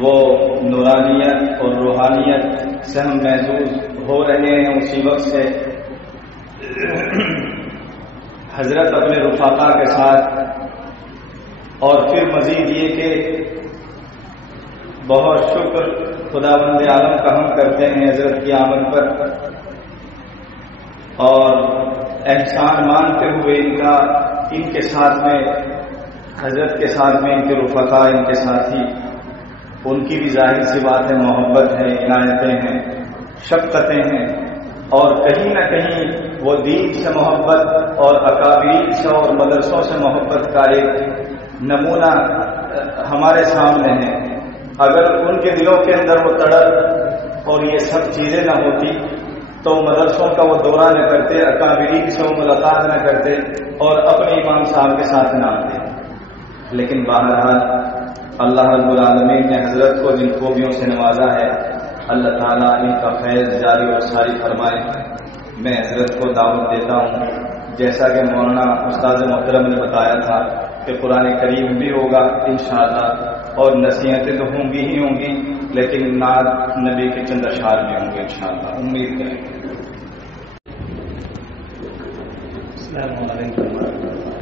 وہ نورانیت اور روحانیت سے ہم محظوظ ہو رہے ہیں اسی وقت سے. حضرت اپنے رفقا کے ساتھ، اور پھر مزید یہ کہ بہت شکر خداوند عالم کا ہم کرتے ہیں حضرت کی آمد پر، اور احسان مانتے ہوئے ان کے ساتھ میں، حضرت کے ساتھ میں ان کے رفقا، ان کے ساتھی، ان کی بھی ظاہر سی بات ہے محبت ہے، عنایتیں ہیں، شفقتیں ہیں، اور کہیں نہ کہیں وہ دین سے محبت اور اکابرین سے اور مدرسوں سے محبت کا ایک نمونہ ہمارے سامنے ہے۔ اگر ان کے دلوں کے اندر وہ تڑپ اور یہ سب چیزیں نہ ہوتی تو مدرسوں کا وہ دورہ نہ کرتے، اکابرین سے وہ ملاقات نہ کرتے اور اپنے امام صاحب کے ساتھ نہ آتے۔ لیکن بہرحال اللہ رب العالمین نے حضرت کو جن خوبیوں سے نوازا ہے، اللہ تعالیٰ ان کا فیض جاری اور ساری فرمائے۔ میں حضرت کو دعوت دیتا ہوں، جیسا کہ مولانا استاد محترم نے بتایا تھا کہ قرآن کریم بھی ہوگا انشاءاللہ، اور نصیحتیں تو ہوں گی ہی ہوں گی، لیکن نعت نبی کے چند اشعار بھی ہوں گے انشاءاللہ، امید کریں گے۔ السلام علیکم ورحمۃ اللہ۔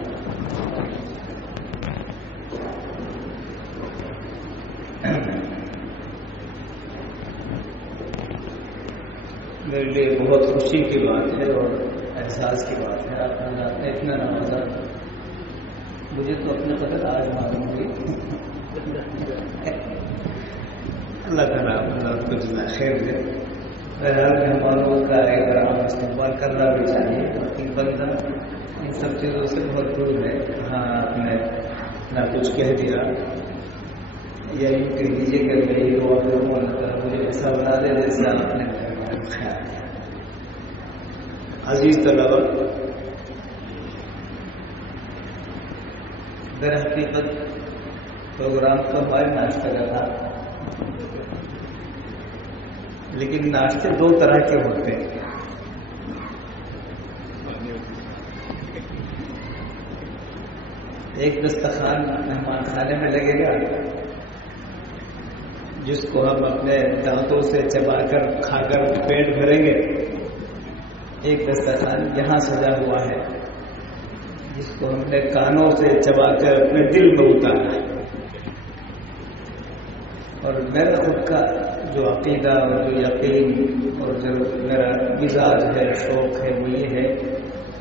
میرے لیے بہت خوشی کی بات ہے اور احساس کی بات ہے، آپ نے اتنا نوازا، مجھے تو اپنے قدر آج معلوم ہوئی۔ اللہ تعالیٰ آپ کو جزائے خیر دے۔ بہرحال مہمانوں کا احترام استقبال کرنا بھی چاہیے، باقی بندہ ان سب چیزوں سے بہت دور ہے۔ ہاں آپ نے نہ کچھ کہہ دیا یا یوں کہہ دیجیے کہ میں یہ دعا کروں اللہ تعالیٰ مجھے ایسا بنا دے جیسے آپ نے خیال کیا۔ عزیز طلبہ، در حقیقت پروگرام تو ہمارے ناشتہ کا تھا، لیکن ناشتے دو طرح کے ہوتے ہیں۔ ایک دسترخوان مہمان خانے میں لگے گا جس کو ہم اپنے دانتوں سے چبا کر کھا کر پیٹ بھریں گے، ایک دسترخوان یہاں سجا ہوا ہے جس کو ہم نے کانوں سے چبا کر اپنے دل میں اتارا ہے۔ اور میرا خود کا جو عقیدہ اور جو یقین اور جو میرا مزاج ہے، شوق ہے، وہ یہ ہے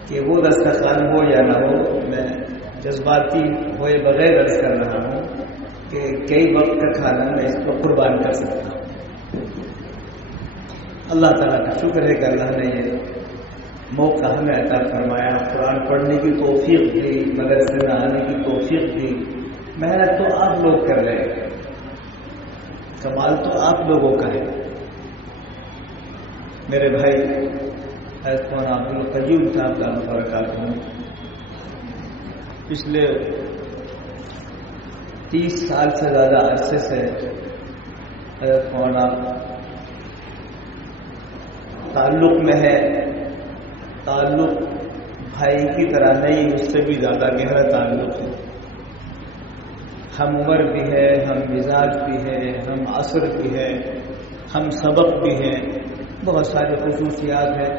کہ وہ دسترخوان ہو یا نہ ہو، میں جذباتی ہوئے بغیر عرض کر رہا ہوں کہ کئی وقت کا کھانا میں اس کو قربان کر سکتا ہوں۔ اللہ تعالیٰ کا شکر ہے کہ اللہ نے یہ موقع ہمیں عطا فرمایا، قرآن پڑھنے کی توفیق دی، مدرسے میں آنے کی توفیق دی۔ محنت تو آپ لوگ کر رہے ہیں، کمال تو آپ لوگوں کا ہے۔ میرے بھائی مولانا عبدالقیوم صاحب کا برکات ہوں، پچھلے 30 سال سے زیادہ عرصے سے مولانا تعلق میں ہے۔ تعلق بھائی کی طرح نہیں، اس سے بھی زیادہ گہرا تعلق ہے۔ ہم عمر بھی ہے، ہم مزاج بھی ہے، ہم عصر بھی ہے، ہم سبق بھی ہیں، بہت ساری خصوصیات ہیں۔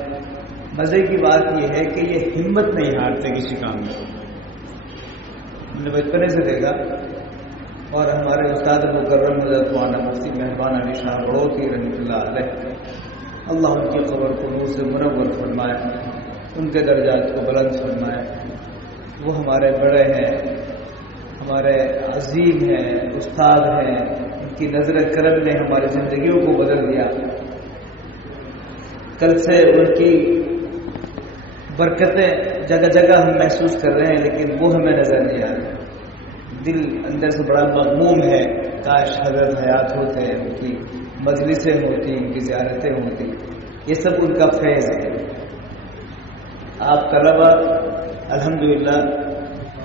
مزے کی بات یہ ہے کہ یہ ہمت نہیں ہارتے کسی کام میں۔ ہم نے بچپنے سے دیکھا، اور ہمارے استاد مکرم حضرت مولانا مفتی مہربان علی شاہ بڑوتی رحمۃ اللہ علیہ، اللہ ان کی قبر کو نور سے منور فرمائے، ان کے درجات کو بلند فرمائے۔ وہ ہمارے بڑے ہیں، ہمارے عظیم ہیں، استاد ہیں، ان کی نظر کرم نے ہماری زندگیوں کو بدل دیا۔ کل سے ان کی برکتیں جگہ جگہ ہم محسوس کر رہے ہیں، لیکن وہ ہمیں نظر نہیں آ رہے۔ دل اندر سے بڑا مغموم ہے، کاش حضرت حیات ہوتے، ان کی مجلسیں ہوتی، ان کی زیارتیں ہوتی۔ یہ سب ان کا فیض ہے۔ آپ طلبہ الحمدللہ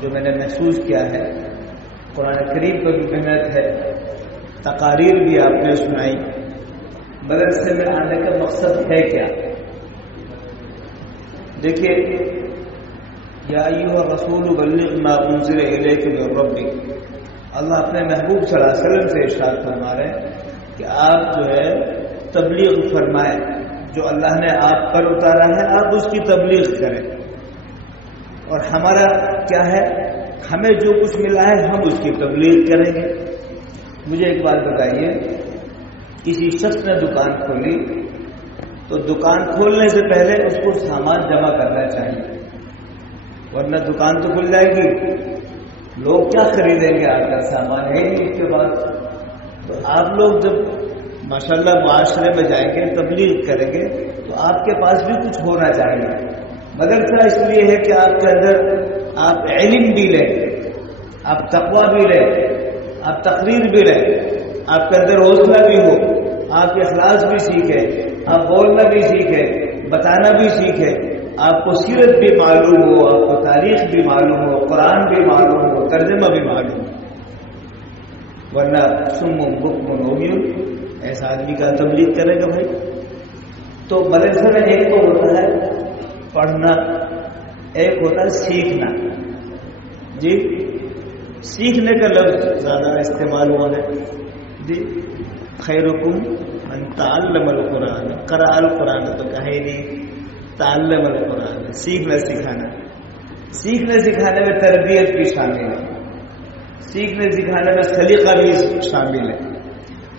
جو میں نے محسوس کیا ہے، قرآن کریم پر بھی محنت ہے، تقاریر بھی آپ نے سنائی۔ مدرسے میں آنے کا مقصد ہے کیا؟ دیکھیے، یا ایھا الرسول بلغ ما انزل الیک من ربک، اللہ اپنے محبوب صلی اللہ علیہ وسلم سے ارشاد فرما رہے ہیں کہ آپ جو ہے تبلیغ فرمائیں، جو اللہ نے آپ پر اتارا ہے آپ اس کی تبلیغ کریں۔ اور ہمارا کیا ہے، ہمیں جو کچھ ملا ہے ہم اس کی تبلیغ کریں گے۔ مجھے ایک بات بتائیے، کسی شخص نے دکان کھولی تو دکان کھولنے سے پہلے اس کو سامان جمع کرنا چاہیے، ورنہ دکان تو کھل جائے گی، لوگ کیا خریدیں گے؟ آپ کا سامان ہے ہی اس کے بعد۔ تو آپ لوگ جب ماشاءاللہ معاشرے میں جائیں گے، تبلیغ کریں گے، تو آپ کے پاس بھی کچھ ہونا چاہیے۔ مدرسہ اس لیے ہے کہ آپ کے اندر آپ علم بھی لیں، آپ تقویٰ بھی لیں، آپ تقریر بھی لیں، آپ کے اندر حوصلہ بھی ہو، آپ اخلاص بھی سیکھیں، آپ بولنا بھی سیکھیں، بتانا بھی سیکھیں، آپ کو سیرت بھی معلوم ہو، آپ کو تاریخ بھی معلوم ہو، قرآن بھی معلوم ہو، ترجمہ بھی معلوم ہو۔ ورنہ سم بکم عمی ایسا آدمی کا تبلیغ کرے گا بھائی؟ تو مدرسے میں ایک تو ہوتا ہے پڑھنا، ایک ہوتا ہے سیکھنا۔ جی سیکھنے کا لفظ زیادہ استعمال ہوا ہے جی، خیرکم من تعلم القرآن، قرأ القرآن تو کہے نہیں، تعلم القرآن، سیکھنا سکھانا۔ سیکھنے سکھانے میں تربیت بھی شامل ہے، سیکھنے سکھانے میں سلیقہ بھی شامل ہے۔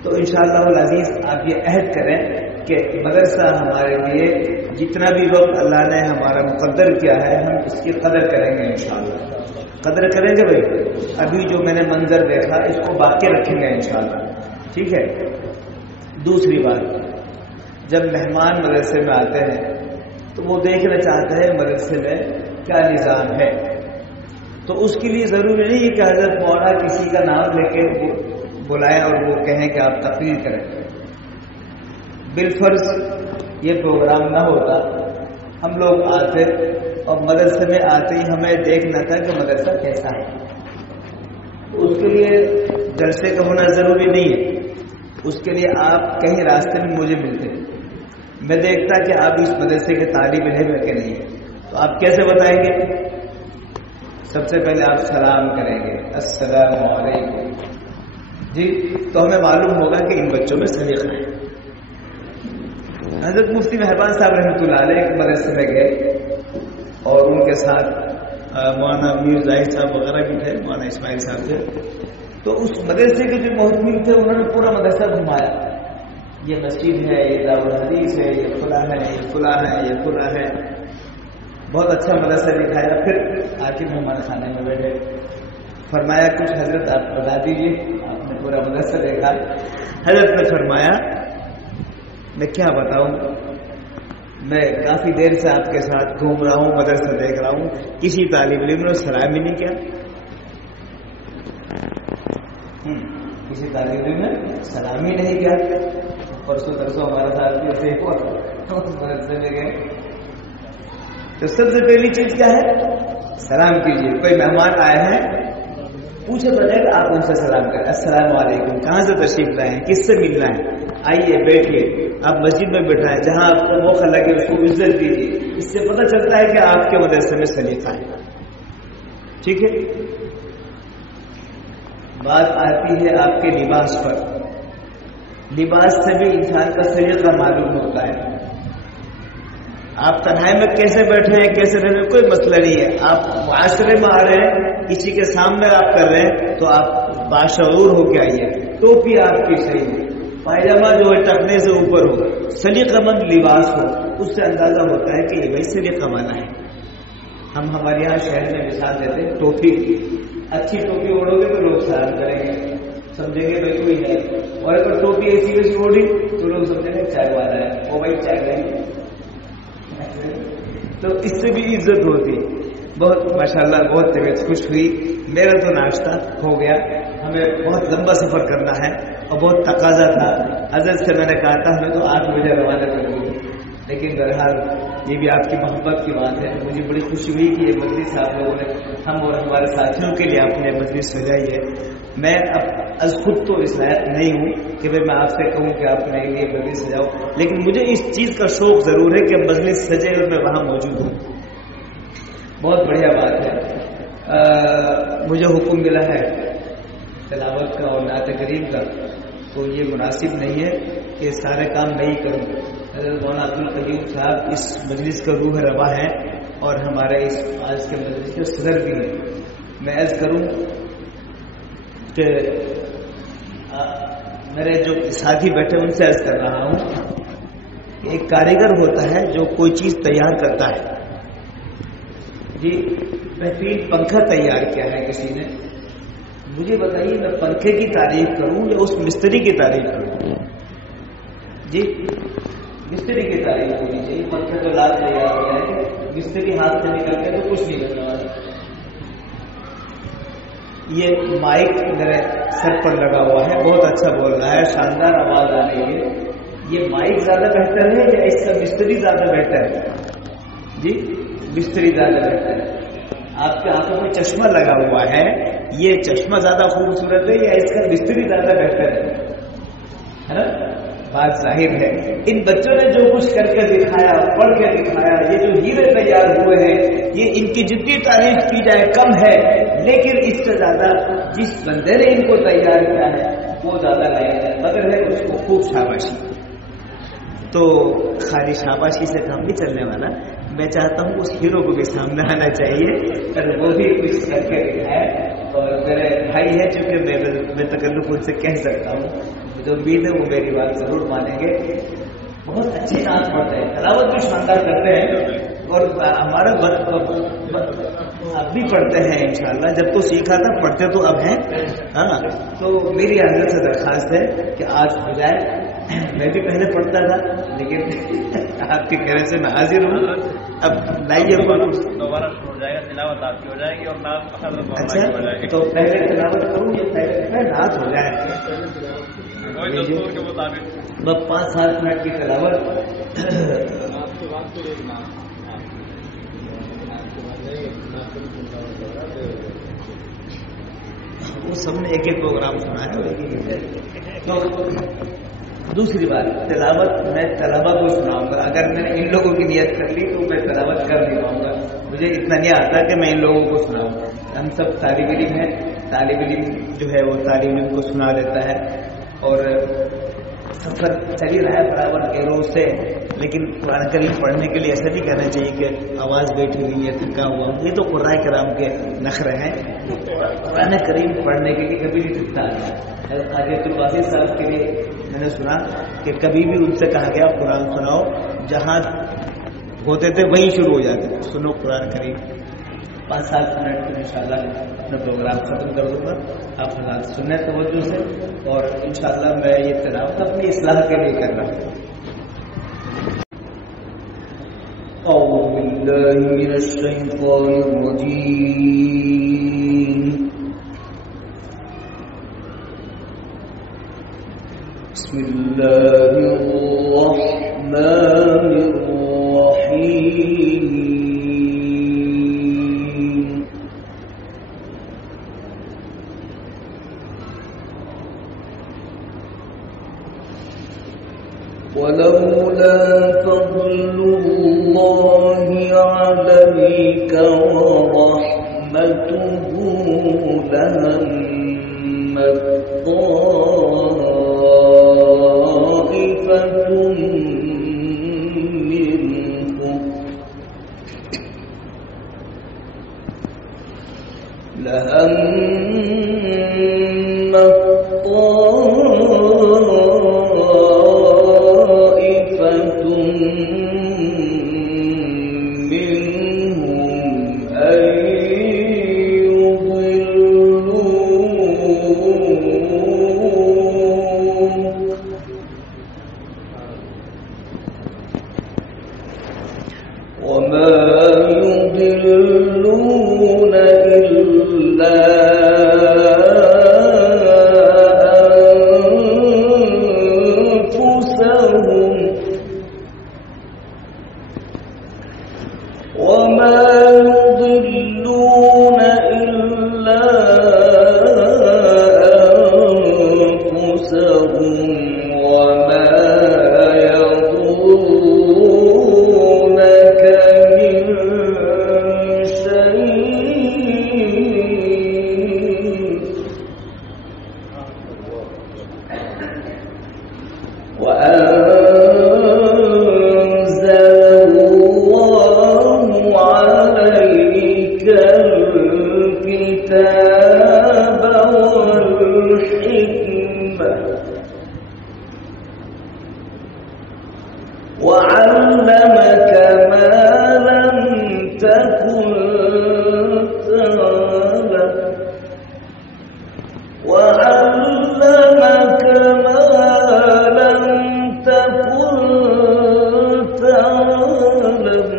تو انشاءاللہ العزیز آپ یہ عہد کریں کہ مدرسہ ہمارے لیے جتنا بھی وقت اللہ نے ہمارا مقدر کیا ہے ہم اس کی قدر کریں گے، انشاءاللہ قدر کریں گے بھائی۔ ابھی جو میں نے منظر دیکھا اس کو باقی رکھیں گے انشاءاللہ، ٹھیک ہے۔ دوسری بات، جب مہمان مدرسے میں آتے ہیں تو وہ دیکھنا چاہتے ہیں مدرسے میں کیا نظام ہے، تو اس کے لیے ضروری نہیں ہے کہ حضرت مولانا کسی کا نام لے کے بلائیں اور وہ کہیں کہ آپ تقریر کریں۔ بالفرض یہ پروگرام نہ ہوتا، ہم لوگ آتے اور مدرسے میں آتے ہی ہمیں دیکھنا تھا کہ مدرسہ کیسا ہے۔ اس کے لیے جلسے کا ہونا ضروری نہیں ہے، اس کے لیے آپ کہیں راستے میں مجھے ملتے، میں دیکھتا کہ آپ اس مدرسے کے طالب علم ہے کہ نہیں ہے، تو آپ کیسے بتائیں گے؟ سب سے پہلے آپ سلام کریں گے، السلام علیکم جی، تو ہمیں معلوم ہوگا کہ ان بچوں میں سلیقہ ہے۔ حضرت مفتی مہربان صاحب رحمۃ اللہ علیہ ایک مدرسے میں گئے اور ان کے ساتھ مولانا میر زاہد صاحب وغیرہ بھی تھے، مولانا اسماعیل صاحب تھے۔ تو اس مدرسے کے جو محتمل تھے انہوں نے پورا مدرسہ گھمایا، یہ مسجد ہے، یہ دارالحدیث ہے، یہ کھلا ہے، یہ کھلا ہے، یہ کھلا ہے، بہت اچھا مدرسہ دکھایا۔ پھر آخر مہمان خانے میں بیٹھے، فرمایا کچھ حضرت آپ بتا دیجیے، آپ نے پورا مدرسہ دیکھا۔ حضرت نے فرمایا میں کیا بتاؤں، میں کافی دیر سے آپ کے ساتھ گھوم رہا ہوں، مدرسہ دیکھ رہا ہوں، کسی طالب علم نے سلام ہی نہیں کیا، کسی طالب علم نے سلام ہی نہیں کیا۔ پرسوں ترسوں ہمارے ساتھ بھی ایسے ہوا، مدرسے میں گئے تو سب سے پہلی چیز کیا ہے؟ سلام کیجیے۔ کوئی مہمان آئے ہیں پوچھے بتائے کہ آپ ان سے سلام کریں، السلام علیکم، کہاں سے تشریف لائے ہیں، کس سے ملنا ہے، آئیے بیٹھیے، آپ مسجد میں بیٹھا ہے، جہاں آپ کو موقع لگے اس کو عزت دیجیے۔ اس سے پتہ چلتا ہے کہ آپ کے مدرسے میں سلیقہ ہے، ٹھیک ہے۔ بات آتی ہے آپ کے لباس پر، لباس سے بھی انسان کا سلیقہ معلوم ہوتا ہے۔ آپ تنہائی میں کیسے بیٹھے ہیں، کیسے رہ رہے ہیں، کوئی مسئلہ نہیں ہے۔ آپ معاشرے میں آ رہے ہیں، کسی کے سامنے آپ کر رہے ہیں تو آپ باشعور ہو کے آئیے، ٹوپی آپ کی صحیح ہو، پائجامہ جو ہے ٹکنے سے اوپر ہو، سلیقہ مند لباس ہو، اس سے اندازہ ہوتا ہے کہ یہ بھائی سلیقہ والا ہے۔ ہم ہمارے یہاں شہر میں مثال دیتے ہیں ٹوپی کی، اچھی ٹوپی اوڑھو گے تو لوگ سلام کریں گے، سمجھیں گے بھائی کوئی ہے، اور اگر ٹوپی ایسی ویسی اوڑھی تو لوگ سمجھیں گے چائے والا ہے، وہ بھائی چائے لیں گے، تو اس سے بھی عزت ہوتی ہے۔ بہت ماشاءاللہ بہت طبیعت خوش ہوئی، میرا تو ناشتہ ہو گیا، ہمیں بہت لمبا سفر کرنا ہے اور بہت تقاضا تھا۔ حضرت سے میں نے کہا تھا ہمیں تو 8 بجے روانہ کر دوں، لیکن بہرحال یہ بھی آپ کی محبت کی بات ہے۔ مجھے بڑی خوشی ہوئی کہ یہ مجلس آپ لوگوں نے ہم اور ہمارے ساتھیوں کے لیے آپ نے مجلس سجائی ہے۔ میں اب از خود تو اس لائق نہیں ہوں کہ میں آپ سے کہوں کہ آپ نے یہ مجلس سجاؤ، لیکن مجھے اس چیز کا شوق ضرور ہے کہ مجلس سجے اور میں وہاں موجود ہوں۔ بہت بڑھیا بات ہے۔ مجھے حکم ملا ہے تلاوت کا اور نعت کریم کا، تو یہ مناسب نہیں ہے کہ سارے کام میں ہی کروں۔ حضرت مولانا عبد القیوم صاحب اس مجلس کا روح رواں ہے، اور ہمارے اس آج کے مدرسے کے صدر بھی ہیں. میں عرض کروں کہ میرے جو ساتھی بیٹھے ان سے عرض کر رہا ہوں کہ ایک کاریگر ہوتا ہے جو کوئی چیز تیار کرتا ہے. جی بہترین پنکھا تیار کیا ہے کسی نے, مجھے بتائیے میں پنکھے کی تعریف کروں یا اس مستری کی تعریف کروں؟ جی مستری کی تعریف ہونی چاہیے. پنکھا تو لاد تیار ہو جائے, مستری ہاتھ سے نکل کے تو کچھ نہیں بننے والا. یہ مائک میرے سر پر لگا ہوا ہے, بہت اچھا بول رہا ہے, شاندار آواز آ رہی ہے. یہ مائک زیادہ بہتر ہے یا اس کا مستری زیادہ بہتر ہے؟ جی مستری زیادہ بہتر ہے. آپ کے ہاتھوں میں چشمہ لگا ہوا ہے, یہ چشمہ زیادہ خوبصورت ہے یا اس کا مستری زیادہ بہتر ہے نا؟ بات ظاہر ہے. ان بچوں نے جو کچھ کر کے دکھایا, پڑھ کے دکھایا, یہ جو ہیرے تیار ہوئے ہیں, یہ ان کی جتنی تعریف کی جائے کم ہے, لیکن اس سے زیادہ جس بندے نے ان کو تیار کیا ہے وہ زیادہ نہیں ہے, مگر ہے اس کو خوب شاباشی. تو خالی شاباشی سے کام نہیں چلنے والا, میں چاہتا ہوں اس ہیرو کو بھی سامنے آنا چاہیے اور وہ بھی کچھ کر کے دکھائے. اور میرے بھائی ہے چونکہ میں تکلف ان سے کہہ سکتا ہوں, مجھے امید ہے وہ میری بات ضرور مانیں گے. بہت اچھی نعت پڑھتے ہیں, تلاوت بھی شاندار کرتے ہیں, اور ہمارا اب بھی پڑھتے ہیں انشاءاللہ. جب تو سیکھا تھا پڑھتے تو اب ہیں. ہاں تو میری حضرت سے درخواست ہے کہ آج ہو جائے. میں بھی پہلے پڑھتا تھا لیکن آپ کے کہنے سے میں حاضر ہوں. اب لائیے دوبارہ شروع ہو جائے گا, تلاوت آپ کی ہو جائے گی اور نعت اچھا تو پہلے تلاوت کروں یا پہلے نعت ہو جائے؟ کے مطابق 5-7 منٹ کی تلاوت. وہ سب نے ایک ایک پروگرام سنا ہے. تو دوسری بات, تلاوت میں طلبا کو سناؤں گا. اگر میں نے ان لوگوں کی نیت کر لی تو میں تلاوت کر نہیں پاؤں گا. مجھے اتنا نہیں آتا کہ میں ان لوگوں کو سناؤں. ہم سب طالب علم ہیں, طالب علم جو ہے وہ طالب علم کو سنا دیتا ہے. اور سفر چل ہی رہا ہے برابر کے روز سے, لیکن قرآن کریم پڑھنے کے لیے ایسا نہیں کرنا چاہیے کہ آواز بیٹھی ہوئی ہے, تھکا ہوا. یہ تو قرآن کرام کے نخرے ہیں. قرآن کریم پڑھنے کے لیے کبھی نہیں تھکتا. حضرت القاضی صاحب کے لیے میں نے سنا کہ کبھی بھی ان سے کہا گیا قرآن سناؤ, جہاں ہوتے تھے وہیں شروع ہو جاتے تھے, سنو قرآن کریم. 5-7 منٹ میں انشاءاللہ اپنا پروگرام ختم کر دوں گا. آپ حضرات سننے توجہ سے, اور انشاءاللہ میں یہ تلاوت اپنی اصلاح کے لیے کر رہا ہوں. اعوذ باللہ من الشیطان الرجیم. بسم اللہ الرحمن الرحیم. ولولا فضل الله عليك ورحمته لهمت طائفة منهم إلا الكتاب والحكمة وعلمك ما لم تكن تعلم وعلمك ما لم تكن تعلم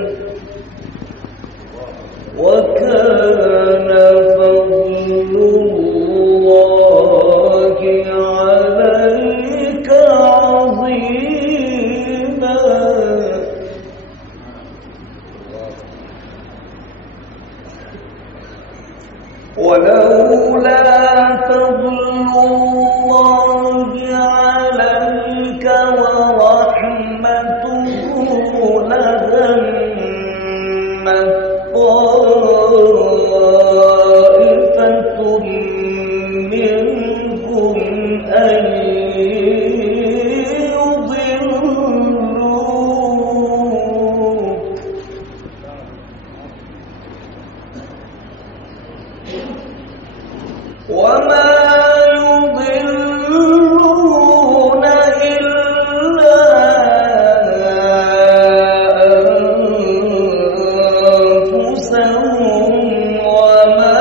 وكان فضل الله عليك عظيما ولولا فضل الله عليك ورحمته لهمت طائفة منهم أن يضلوك وما يضلون إلا أنفسهم وما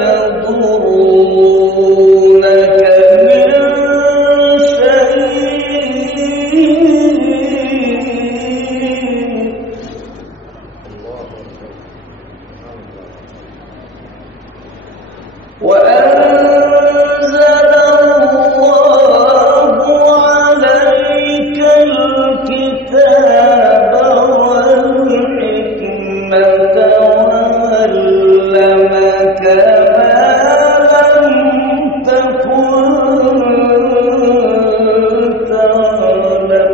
يضرونك من شيء وأنزل الله عليك الكتاب والحكمة وعلمك ما لم تكن تعلم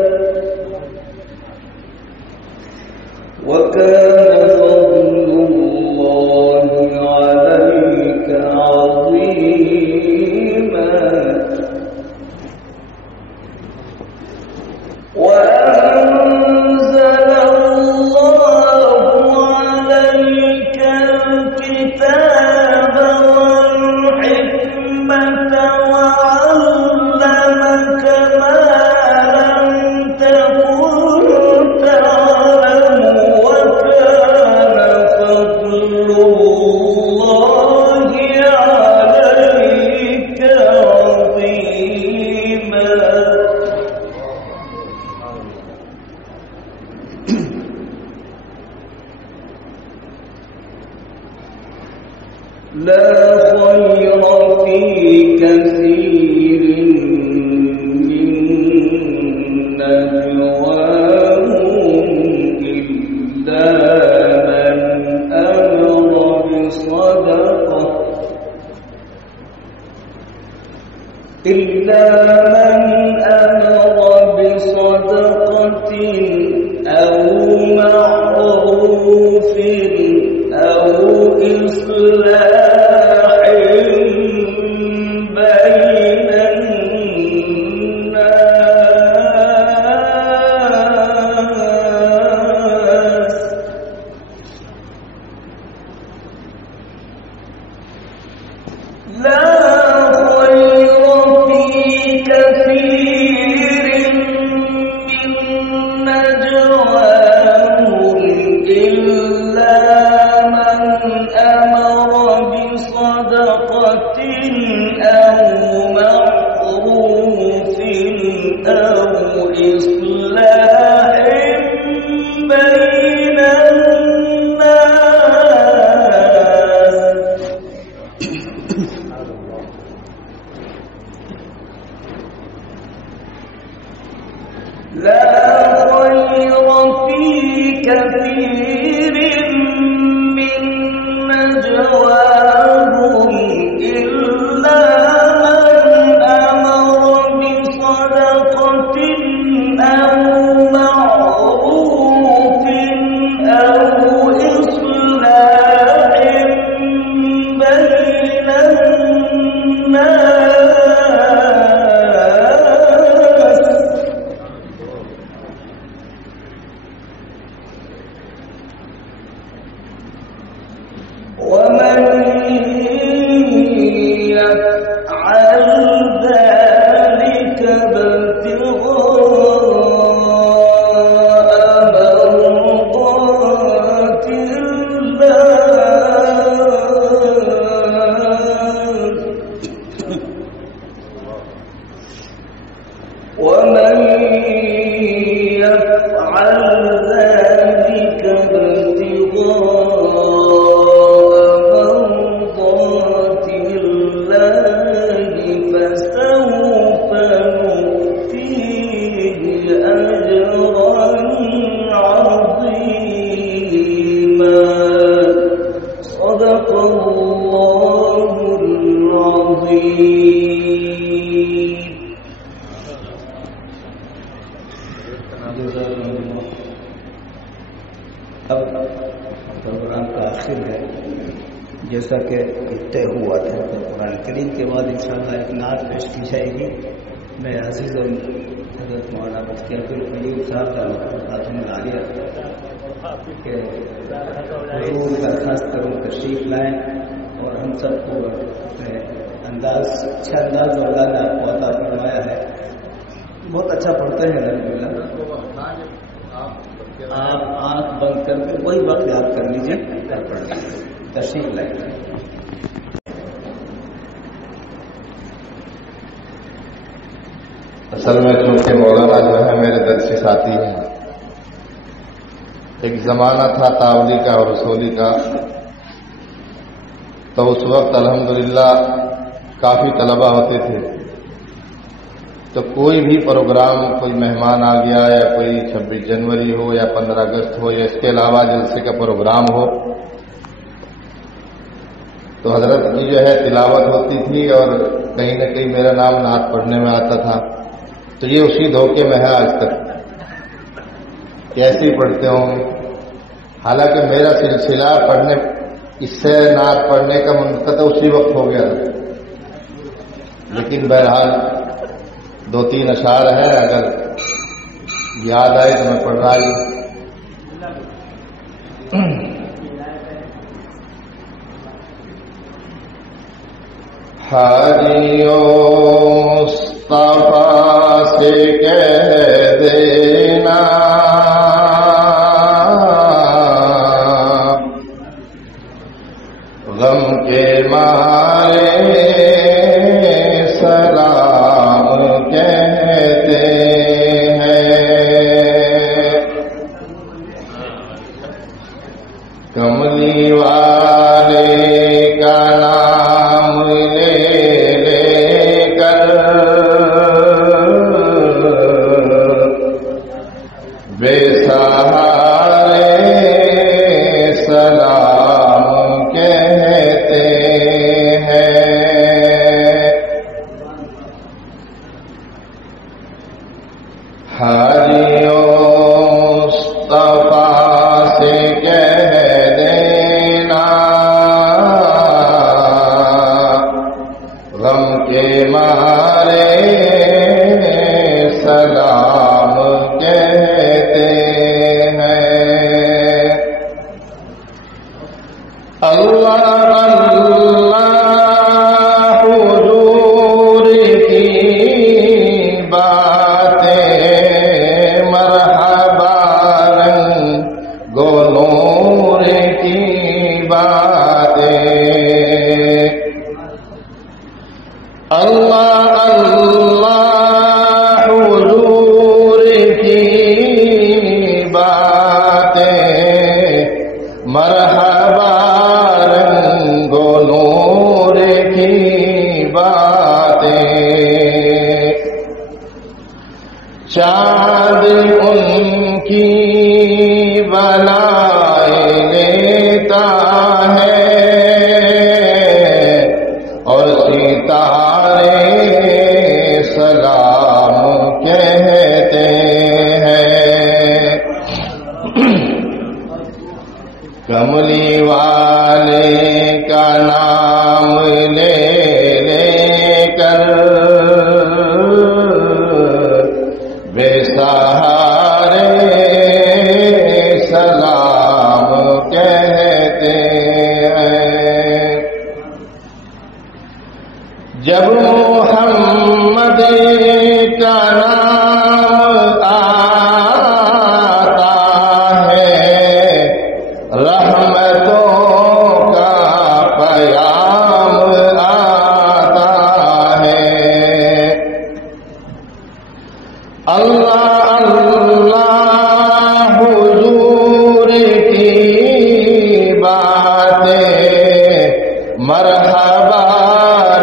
وكان فضل الله عليك عظيما وأنزل الله عليك الكتاب والحكمة وعلمك ما لم تكن تعلم وكان فضل الله عليك عظيما لا خير في كثير من نجواهم إلا من أمر بصدقة أو معروف أو إصلاح بين الناس لا خير في كثير من نجواهم إلا من أمر بصدقة أو معروف أو إصلاح بين الناس الله العظيم. اب پروگرام کا آخر ہے، جیسا کہ طے ہوا تھا قرآن کریم کے بعد انشاءاللہ ایک نعت پیش کی جائے گی. میں عزیز اور حضرت مولانا مفتی عبدالقیوم صاحب کا خاتون عالیہ کہ حضور درخواست کروں تشریف لائیں اور ہم سب کو اپنے اچھا انداز اور اللہ نے آپ کو عطا فرمایا ہے. بہت اچھا پڑھتے ہیں الحمدللہ. آپ آنکھ بند کر کے وہی وقت یاد کر لیجیے اور پڑھ لیجیے. تشریف لائیں. اصل میں چونکہ مولانا جو ہے میرے درسی ساتھی ہیں. ایک زمانہ تھا تاولی کا اور رسولی کا، تو اس وقت الحمدللہ کافی طلبہ ہوتے تھے. تو کوئی بھی پروگرام، کوئی مہمان آ گیا یا کوئی 26 جنوری ہو یا 15 اگست ہو یا اس کے علاوہ جلسے کا پروگرام ہو، تو حضرت کی جو ہے تلاوت ہوتی تھی اور کہیں نہ کہیں میرا نام نعت پڑھنے میں آتا تھا. تو یہ اسی دھوکے میں ہے آج تک، کیسے پڑھتے ہوں. حالانکہ میرا سلسلہ پڑھنے، اس سے نعت پڑھنے کا منقطع اسی وقت ہو گیا تھا. لیکن بہرحال 2-3 اشعار ہیں، اگر یاد آئے تو میں پڑھ رہا ہوں. حاجیوں مصطفیٰ سے کہہ دینا غم کے مارے سلام کہتے ہیں. کملی والے کا نام لے لے کر بے سہارے سلام کہتے ہیں. حاجیوں مصطفیٰ سے کہہ دینا غم کے مارے سلام کہتے ہیں. اللہ اللہ حضور کی باتیں مرحبا رنگو نور کی باتیں. اللہ اللہ حضور کی باتیں مرحبا رنگو نور کی باتیں. چاند ان کی بلائیں لیتا ہے اور ستارے سلام کہتے ہیں. کملی والے کا نام لے لے کر بے سہارے سلام کہتے ہیں. جب محمد کا نام آتا ہے رحمتوں کا پیام آتا ہے. اللہ اللہ حضور کی باتیں مرحبا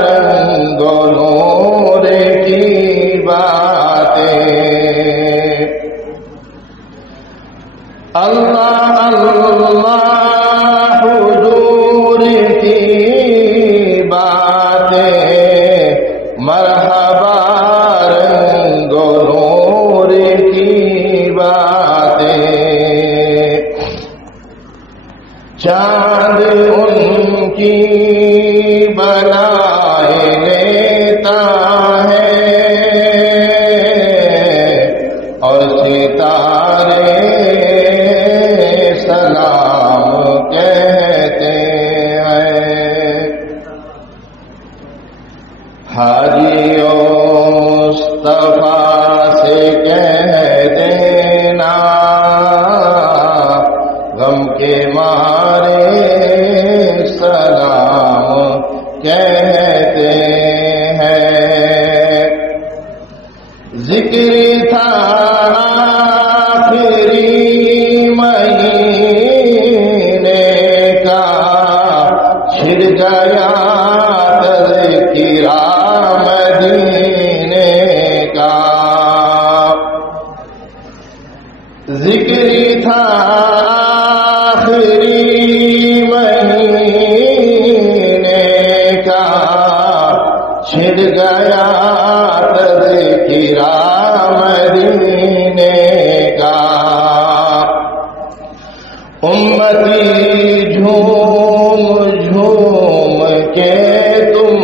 رنگو نور کی باتیں. اللہ اللہ حضور کی بنائے لیتا ہے اور ستارے سلام کہتے ہیں. حاجیوں مصطفیٰ سے کہہ دینا غم کے مارے سلام کہتے ہیں. ذکر تھا آخری مہینے کا چھڑ گیا تذکرہ مدینے کا. ذکر تھا آخری مہینے کا چھڑ گیا تذکرہ مدینے کا. امتی جھوم جھوم کے تم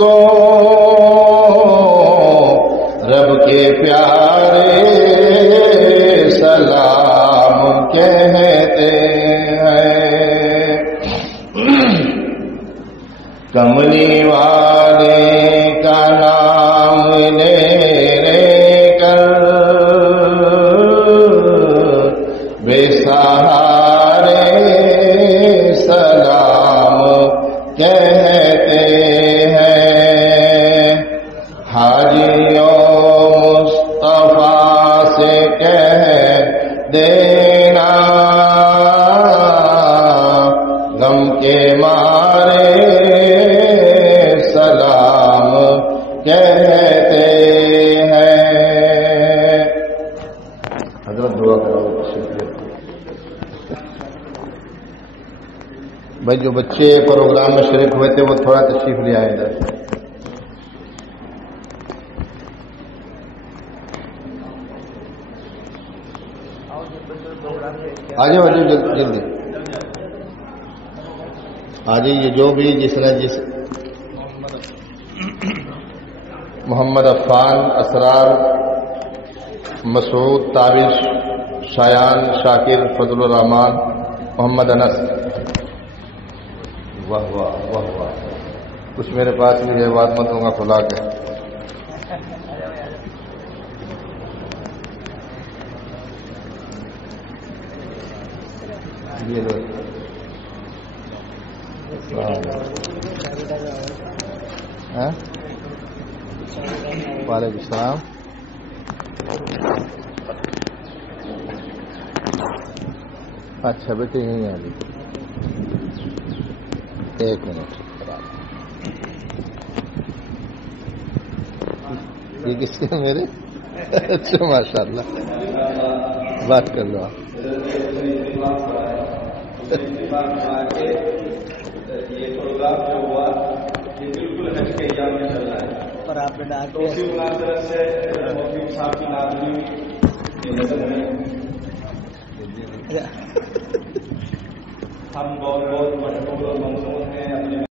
کو رب کے پیارے سلام کہتے ہیں. کملی والے کا نام لے کر بے سہارے سلام کہتے ہیں. حاجیوں مصطفیٰ سے کہہ دینا غم کے مارے سلام کہتے ہیں. حضرت دعا کرو. بھائی جو بچے پروگرام میں شریک ہوئے تھے وہ تھوڑا تشریف لے آئے ادھر. آ جاؤ جلدی آ جائیے. جو بھی جس محمد عفان، اسرار، مسعود، تابش، شایان، شاکر، فضل الرحمان، محمد انس. واہ واہ واہ واہ. کچھ میرے پاس بھی ہے، بات مت ہوں گا کھلا کے. یہ لو. وعلیکم السلام. اچھا بیٹے یہیں آ گئی. ایک منٹ. یہ کس کے میرے؟ اچھا ماشاء اللہ. بات کر لو آپ. یہ پروگرام جو ہوا یہ بالکل حج کے ایام میں چل رہا ہے اور آپ نے اسی مناسبت سے مفتی صاحب کی ناظرین یہ نظر ہے. ہم بہت بہت مشہور اور منصور ہیں اپنے